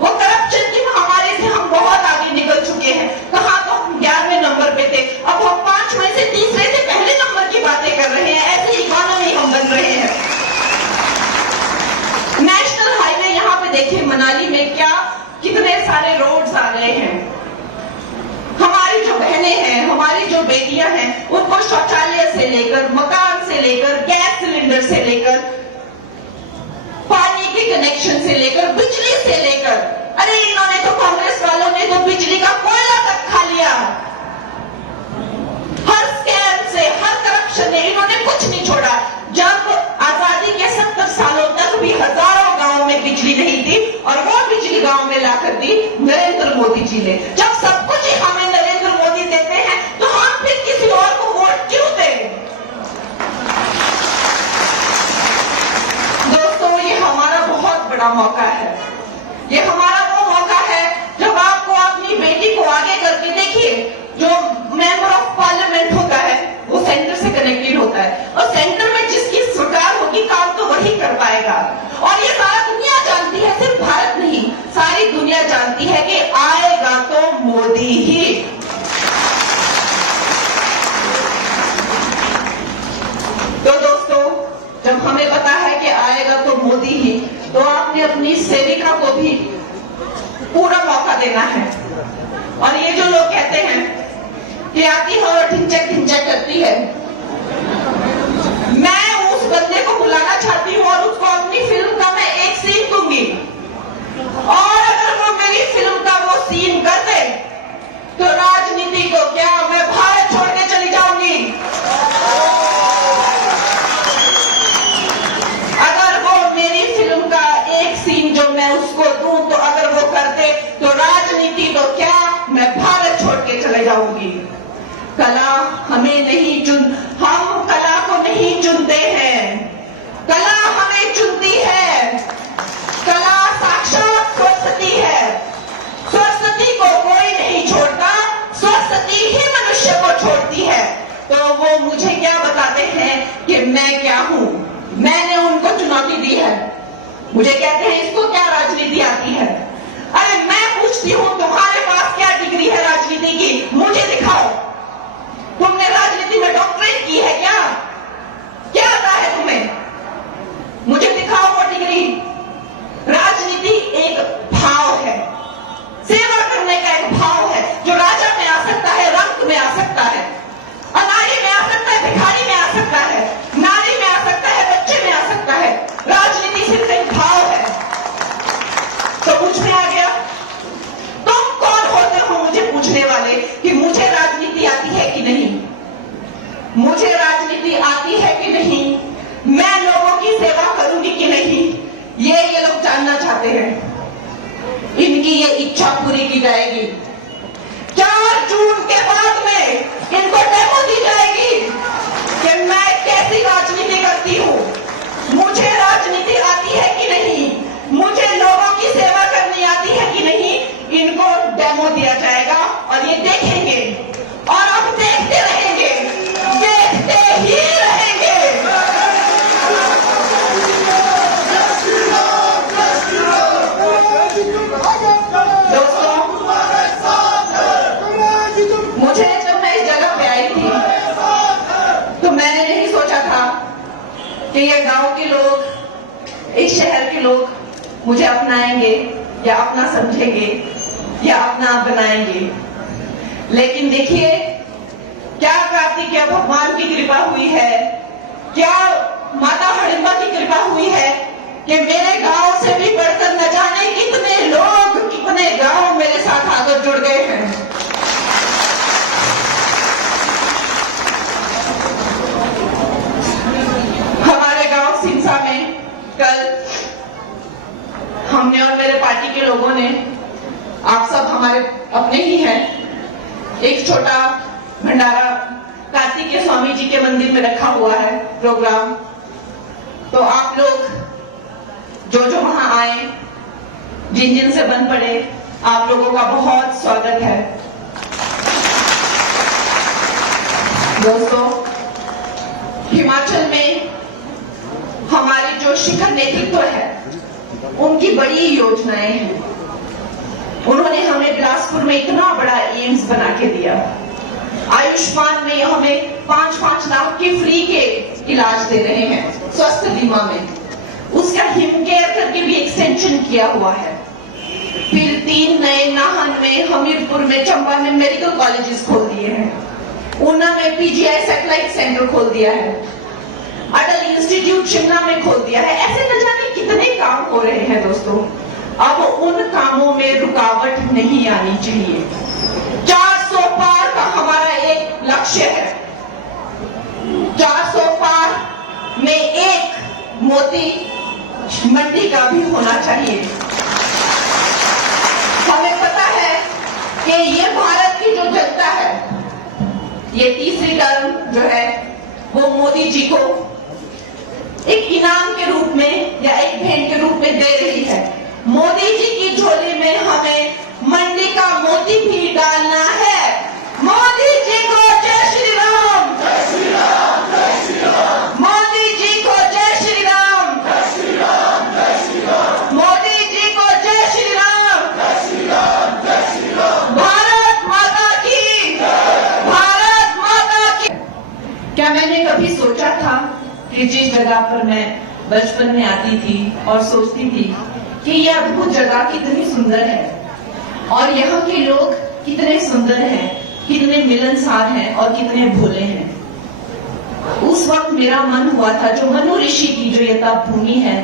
वो करप्शन की महामारी से हम बहुत आगे निकल चुके हैं। कहा तो हम 11वें नंबर पे थे, अब हम 5वें से तीसरे से पहले नंबर की बातें कर रहे हैं। ऐसे इकोनॉमी हम बन रहे हैं। नेशनल हाईवे यहाँ पे देखिए मनाली में क्या कितने सारे रोड्स आ गए हैं। हमारी जो बहनें हैं, हमारी जो बेटियां हैं, उनको शौचालय से लेकर, मकान से लेकर, गैस सिलेंडर से लेकर, पानी के कनेक्शन से लेकर, बिजली से लेकर, अरे इन्होंने तो, कांग्रेस वालों ने तो बिजली का कोयला तक खा लिया। हर स्कैम से, हर करप्शन ने इन्होंने कुछ नहीं छोड़ा। जब आजादी के 70 सालों तक भी हजारों गांवों में बिजली नहीं थी, और वो बिजली गांव में लाकर दी नरेंद्र मोदी जी ने। जब सब कुछ ही हमें नरेंद्र मोदी देते हैं तो हम फिर किसी और को वोट क्यों दें? दोस्तों, ये हमारा बहुत बड़ा मौका है। ये हमारा वो मौका है जब आपको अपनी बेटी को आगे करके, देखिए जो मेंबर ऑफ पार्लियामेंट होता है वो सेंटर से कनेक्टेड होता है, और सेंटर में जिसकी सरकार होगी काम तो वही कर पाएगा। और ये सारा दुनिया जानती है, सिर्फ भारत नहीं, सारी दुनिया जानती है कि आएगा तो मोदी ही। तो दोस्तों, जब हमें पता है कि आएगा तो मोदी ही, तो आपने अपनी सेविका को भी पूरा मौका देना है। और ये जो लोग कहते हैं कि आती है और ढिंचक ढिंचक करती है, मैं उस बंदे को बुलाना चाहती हूँ और उसको अपनी फिल्म का मैं एक सीन दूंगी, और अगर वो मेरी फिल्म का वो सीन कर दे तो राजनीति को क्या, मैं भारत छोड़ के चली जाऊंगी। अगर वो मेरी फिल्म का एक सीन जो मैं उसको दूं तो अगर वो कर दे तो राजनीति तो क्या, मैं भारत छोड़ के चले जाऊंगी। कला हमें नहीं हम कला को नहीं चुनते हैं, कला हमें चुनती है। कला साक्षात सरस्वती है। सरस्वती को कोई नहीं छोड़ता, सरस्वती ही मनुष्य को छोड़ती है। तो वो मुझे क्या बताते हैं कि मैं क्या हूं? मैंने उनको चुनौती दी है। मुझे कहते हैं इसको क्या राजनीति आती है? अरे मैं पूछती हूं तुम्हारे पास क्या डिग्री है राजनीति की? मुझे दिखाओ। तुमने राजनीति में डॉक्टरेट की है क्या? क्या आता है तुम्हें? मुझे दिखाओ वो डिग्री। राजनीति एक भाव है, सेवा करने का एक भाव है, जो राजा में आ सकता है, रंक में आ सकता है, अनाड़ी में आ सकता है, भिखारी में आ सकता है, नारी में आ सकता है, बच्चे में आ सकता है। राजनीति सिर्फ एक भाव है। तो पूछने आ गया, तुम कौन होते हो मुझे पूछने वाले कि मुझे राजनीति आती है कि नहीं? मुझे राजनीति आती है कि नहीं? मैं लोगों की सेवा करूंगी कि नहीं? ये लोग जानना चाहते हैं। इनकी ये इच्छा पूरी की जाएगी। 4 जून के बाद में इनको डेमो दी जाएगी कि मैं कैसी राजनीति करती हूं। मुझे राजनीति आती है कि नहीं, मुझे लोगों की सेवा करनी आती है कि नहीं, इनको डेमो दिया जाएगा और ये देखेंगे, और अब देखते रहेंगे, देखते ही रहेंगे। दोस्तों, कि ये गांव के लोग, इस शहर के लोग मुझे अपनाएंगे या अपना समझेंगे या अपना बनाएंगे। लेकिन देखिए, क्या कार्तिकेय भगवान की कृपा हुई है, क्या माता हडिम्बा की कृपा हुई है कि मेरे गांव से भी बढ़कर न जाने कितने लोग, कितने गांव मेरे साथ आकर जुड़ गए हैं। हमारे गांव सिंसा में कल हमने और मेरे पार्टी के लोगों ने, आप सब हमारे अपने ही हैं, एक छोटा भंडारा कार्तिकेय स्वामी जी के मंदिर में रखा हुआ है प्रोग्राम। तो आप लोग जो जो वहां आए, जिन जिन से बन पड़े, आप लोगों का बहुत स्वागत है। दोस्तों, हिमाचल में हमारी जो शिखर नेतृत्व है, उनकी बड़ी योजनाएं हैं। उन्होंने हमें बिलासपुर में इतना बड़ा एम्स बना के दिया, आयुष्मान में हमें 5-5 लाख के फ्री के इलाज दे रहे हैं स्वास्थ्य बीमा में, उसका हिमकेयर करके भी एक्सटेंशन किया हुआ है। फिर 3 नए नाहन में, हमीरपुर में, चंबा में मेडिकल कॉलेजेस खोल दिए हैं, ऊना में पीजीआई सैटेलाइट सेंटर खोल दिया है, अटल इंस्टीट्यूट शिमला में खोल दिया है। ऐसे न जाने कितने काम हो रहे हैं दोस्तों। अब उन कामों में रुकावट नहीं आनी चाहिए। 400 पार का हमारा एक लक्ष्य है। 400 पार में एक मोती मंडी का भी होना चाहिए। हमें पता है कि ये भारत की जो जनता है, ये तीसरी टर्म जो है वो मोदी जी को एक इनाम के रूप में या एक भेंट के रूप में दे रही है। मोदी जी की झोली में हमें मंडी का मोती भी डालना है। मोदी जी को जय श्री राम, जय श्री राम, जय श्री राम। मोदी जी को जय श्री राम, जय श्री राम, जय श्री राम। मोदी जी को जय श्री राम, जय श्री राम, जय श्री राम। भारत माता की, भारत माता की। क्या मैंने कभी सोचा था कि जिस जगह पर मैं बचपन में आती थी और सोचती थी कि यह अद्भुत जगह कितनी सुंदर है और यहाँ के लोग कितने सुंदर हैं, कितने मिलनसार हैं और कितने भोले हैं, उस वक्त मेरा मन हुआ था जो मनु ऋषि की जो ये तप भूमि है,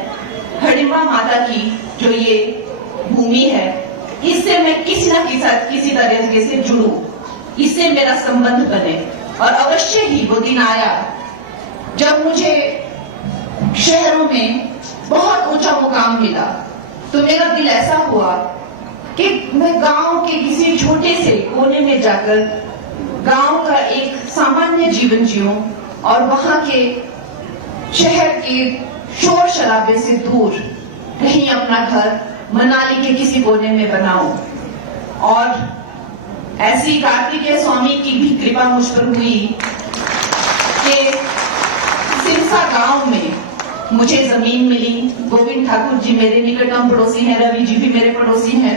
हडिम्बा माता की जो ये भूमि है, इससे मैं किसी न किसी तरीके से जुड़ूं, इससे मेरा संबंध बने। और अवश्य ही वो दिन आया जब मुझे शहरों में बहुत ऊंचा मुकाम मिला, तो मेरा दिल ऐसा हुआ कि मैं गांव के किसी छोटे से कोने में जाकर गांव का एक सामान्य जीवन जीऊं और वहां के शहर के शोर शराबे से दूर कहीं अपना घर मनाली के किसी कोने में बनाऊं। और ऐसी कार्तिकेय स्वामी की भी कृपा मुझ पर हुई कि सिरसा गांव में मुझे जमीन मिली। गोविंद ठाकुर जी मेरे निकटतम पड़ोसी हैं, रवि जी भी मेरे पड़ोसी हैं।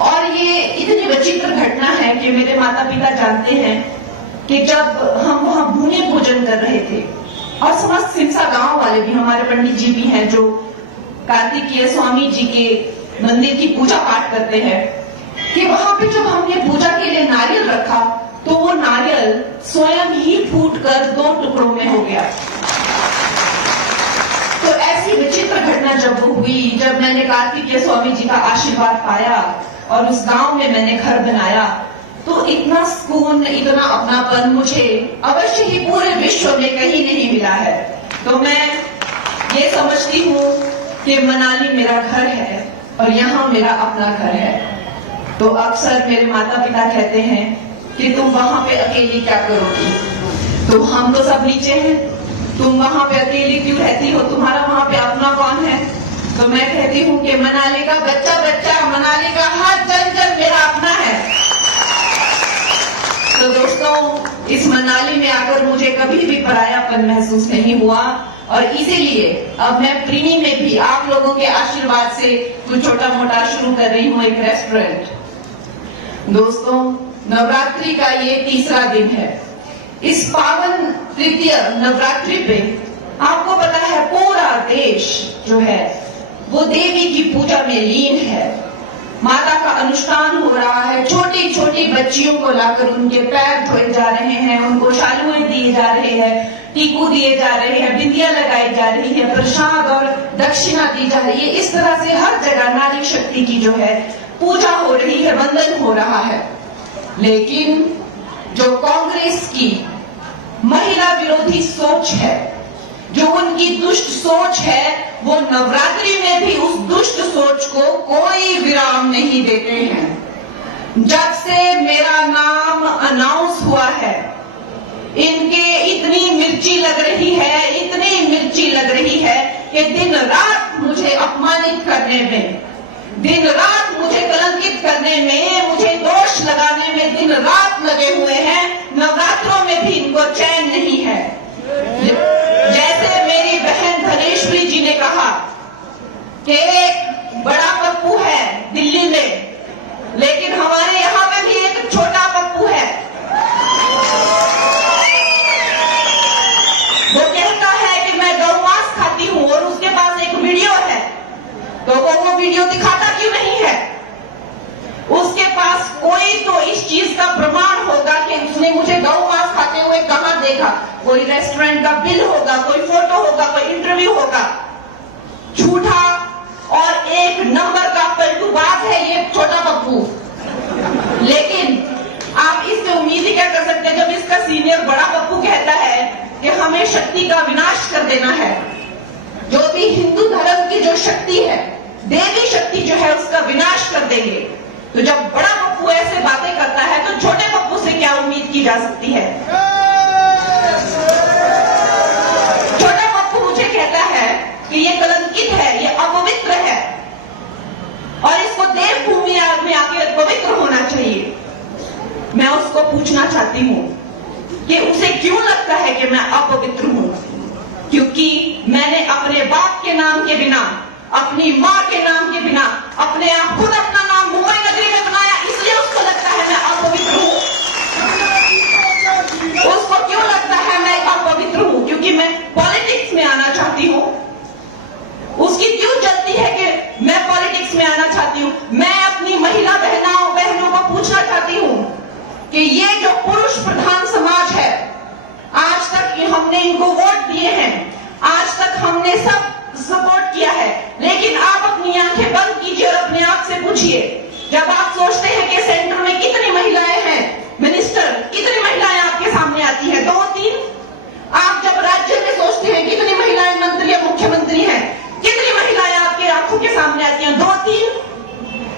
और ये इतनी विचित्र घटना है कि मेरे माता पिता जानते हैं कि जब हम वहां भूमि पूजन कर रहे थे, और समस्त सिरसा गांव वाले भी, हमारे पंडित जी भी हैं जो कार्तिकेय स्वामी जी के मंदिर की पूजा पाठ करते हैं, कि वहां पे जब हमने पूजा के लिए नारियल रखा तो वो नारियल स्वयं ही फूटकर 2 टुकड़ों में हो गया। तो ऐसी विचित्र घटना जब वो हुई, जब मैंने कार्तिकेय स्वामी जी का आशीर्वाद पाया और उस गांव में मैंने घर बनाया, तो इतना सुकून, इतना अपनापन मुझे अवश्य ही पूरे विश्व में कहीं नहीं मिला है। तो मैं ये समझती हूँ कि मनाली मेरा घर है और यहाँ मेरा अपना घर है। तो अक्सर मेरे माता पिता कहते हैं कि तुम वहां पे अकेली क्या करोगी, तो हम तो सब नीचे हैं, तुम वहां पे अकेली क्यों रहती हो, तुम्हारा वहां पे अपना कौन है। तो मैं कहती हूँ कि मनाली का बच्चा बच्चा, मनाली का हर जन जन मेरा अपना है। तो दोस्तों, इस मनाली में आकर मुझे कभी भी परायापन महसूस नहीं हुआ, और इसीलिए अब मैं प्रीणी में भी आप लोगों के आशीर्वाद से कुछ छोटा मोटा शुरू कर रही हूँ, एक रेस्टोरेंट। दोस्तों, नवरात्रि का ये तीसरा दिन है। इस पावन तृतीय नवरात्रि पे आपको पता है पूरा देश जो है वो देवी की पूजा में लीन है। माता का अनुष्ठान हो रहा है, छोटी छोटी बच्चियों को लाकर उनके पैर धोए जा रहे हैं, उनको शालुएं दिए जा रहे हैं, टीकू दिए जा रहे हैं, बिंदियां लगाई जा रही है, प्रसाद और दक्षिणा दी जा रही है। इस तरह से हर जगह नारी शक्ति की जो है पूजा हो रही है, वंदन हो रहा है। लेकिन जो कांग्रेस की महिला विरोधी सोच है, जो उनकी दुष्ट सोच है, वो नवरात्रि में भी उस दुष्ट सोच को कोई विराम नहीं देते हैं। जब से मेरा नाम अनाउंस हुआ है, इनके इतनी मिर्ची लग रही है, इतनी मिर्ची लग रही है कि दिन रात मुझे अपमानित करने में, दिन रात मुझे कलंकित करने में, मुझे दोष लगाने में दिन रात लगे हुए हैं। नवरात्रों में भी इनको चैन नहीं है। जैसे मेरी बहन धनेश्वरी जी ने कहा कि एक बड़ा पप्पू है दिल्ली में, लेकिन हमारे यहां पे भी एक छोटा पप्पू है। वो कहता है कि मैं गौ मांस खाती हूं और उसके पास एक वीडियो है, तो वो वीडियो दिखाता क्यों नहीं है? उसके पास कोई तो इस चीज का प्रमाण होगा कि उसने मुझे गौ मांस खाते हुए कहां देखा। कोई रेस्टोरेंट का बिल होगा, कोई फोटो होगा, कोई इंटरव्यू होगा। झूठा और एक नंबर का पलटूबाज है ये छोटा पप्पू। लेकिन आप इससे उम्मीद ही क्या कर सकते हैं जब इसका सीनियर बड़ा पप्पू कहता है कि हमें शक्ति का विनाश कर देना है। जो भी हिंदू धर्म की जो शक्ति है, देवी शक्ति जो है, उसका विनाश कर देंगे। तो जब बड़ा पप्पू ऐसे बातें करता है तो छोटे पप्पू से क्या उम्मीद की जा सकती है? छोटा पप्पू मुझे कहता है कि ये कलंकित है, ये अपवित्र है और इसको देवभूमि में आके पवित्र होना चाहिए। मैं उसको पूछना चाहती हूं कि उसे क्यों लगता है कि मैं अपवित्र हूं? क्योंकि मैंने अपने बाप के नाम के बिना, अपनी मां के नाम के बिना, अपने आप खुद अपना नाम मुंबई नगरी में बनाया, इसलिए उसको लगता है मैं अपवित्र हूं। उसको क्यों लगता है मैं अपवित्र हूं? क्योंकि मैं पॉलिटिक्स में आना चाहती हूं। उसकी क्यों जल्दी है कि मैं पॉलिटिक्स में आना चाहती हूं? मैं अपनी महिला बहनों को पूछना चाहती हूं कि ये जो पुरुष प्रधान समाज है, आज तक हमने इनको वोट दिए हैं, आज तक हमने सब सपोर्ट किया है, लेकिन आप अपनी आंखें बंद कीजिए और अपने आप से पूछिए, जब आप सोचते हैं कि सेंटर में कितनी महिलाएं हैं, मिनिस्टर कितनी महिलाएं आपके सामने आती हैं? 2-3। आप जब राज्य में सोचते हैं कितनी महिलाएं मंत्री या मुख्यमंत्री हैं, कितनी महिलाएं आपके आंखों के सामने आती हैं? 2-3।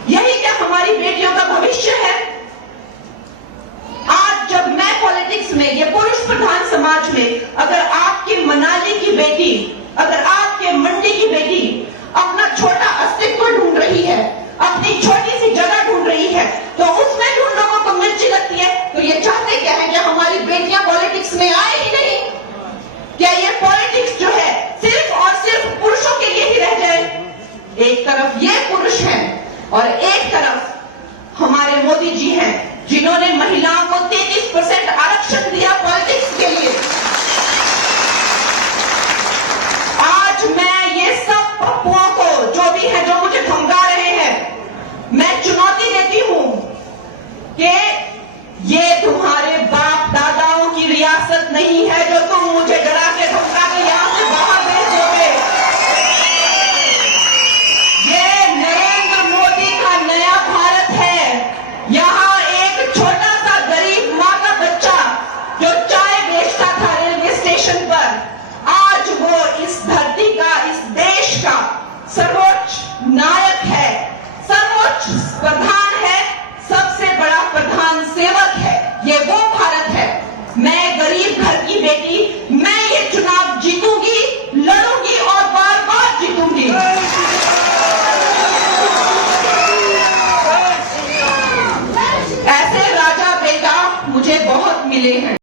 यही क्या हमारी बेटियों का भविष्य है? आज जब मैं पॉलिटिक्स में, ये पुरुष प्रधान समाज में, अगर आपकी मनाली की बेटी, अगर आपके मंडी की बेटी अपना छोटा अस्तित्व ढूंढ रही है, अपनी छोटी सी जगह ढूंढ रही है, तो उसमें ढूंढ लोगों को मिर्ची लगती है, तो ये चाहते क्या है कि हमारी बेटियां पॉलिटिक्स में आए ही नहीं? क्या ये पॉलिटिक्स जो है सिर्फ और सिर्फ पुरुषों के लिए ही रह जाए? एक तरफ ये पुरुष हैं और एक तरफ हमारे मोदी जी हैं, जिन्होंने महिलाओं को 33% आरक्षण दिया पॉलिटिक्स के लिए। आज मैं ये सब पप्पुओं को, जो भी है, जो मुझे धमका रहे हैं, मैं चुनौती देती हूं कि ये तुम्हारे बाप दादाओं की रियासत नहीं है जो तुम मुझे डरा के धमका के यहां से बाहर भेज दोगे। ये नरेंद्र मोदी का नया भारत है। यहां एक छोटा सा गरीब मां का बच्चा जो चाय बेचता था रेलवे स्टेशन पर, आज वो इस धरती का, इस देश का सर्वोच्च नायक है, सर्वोच्च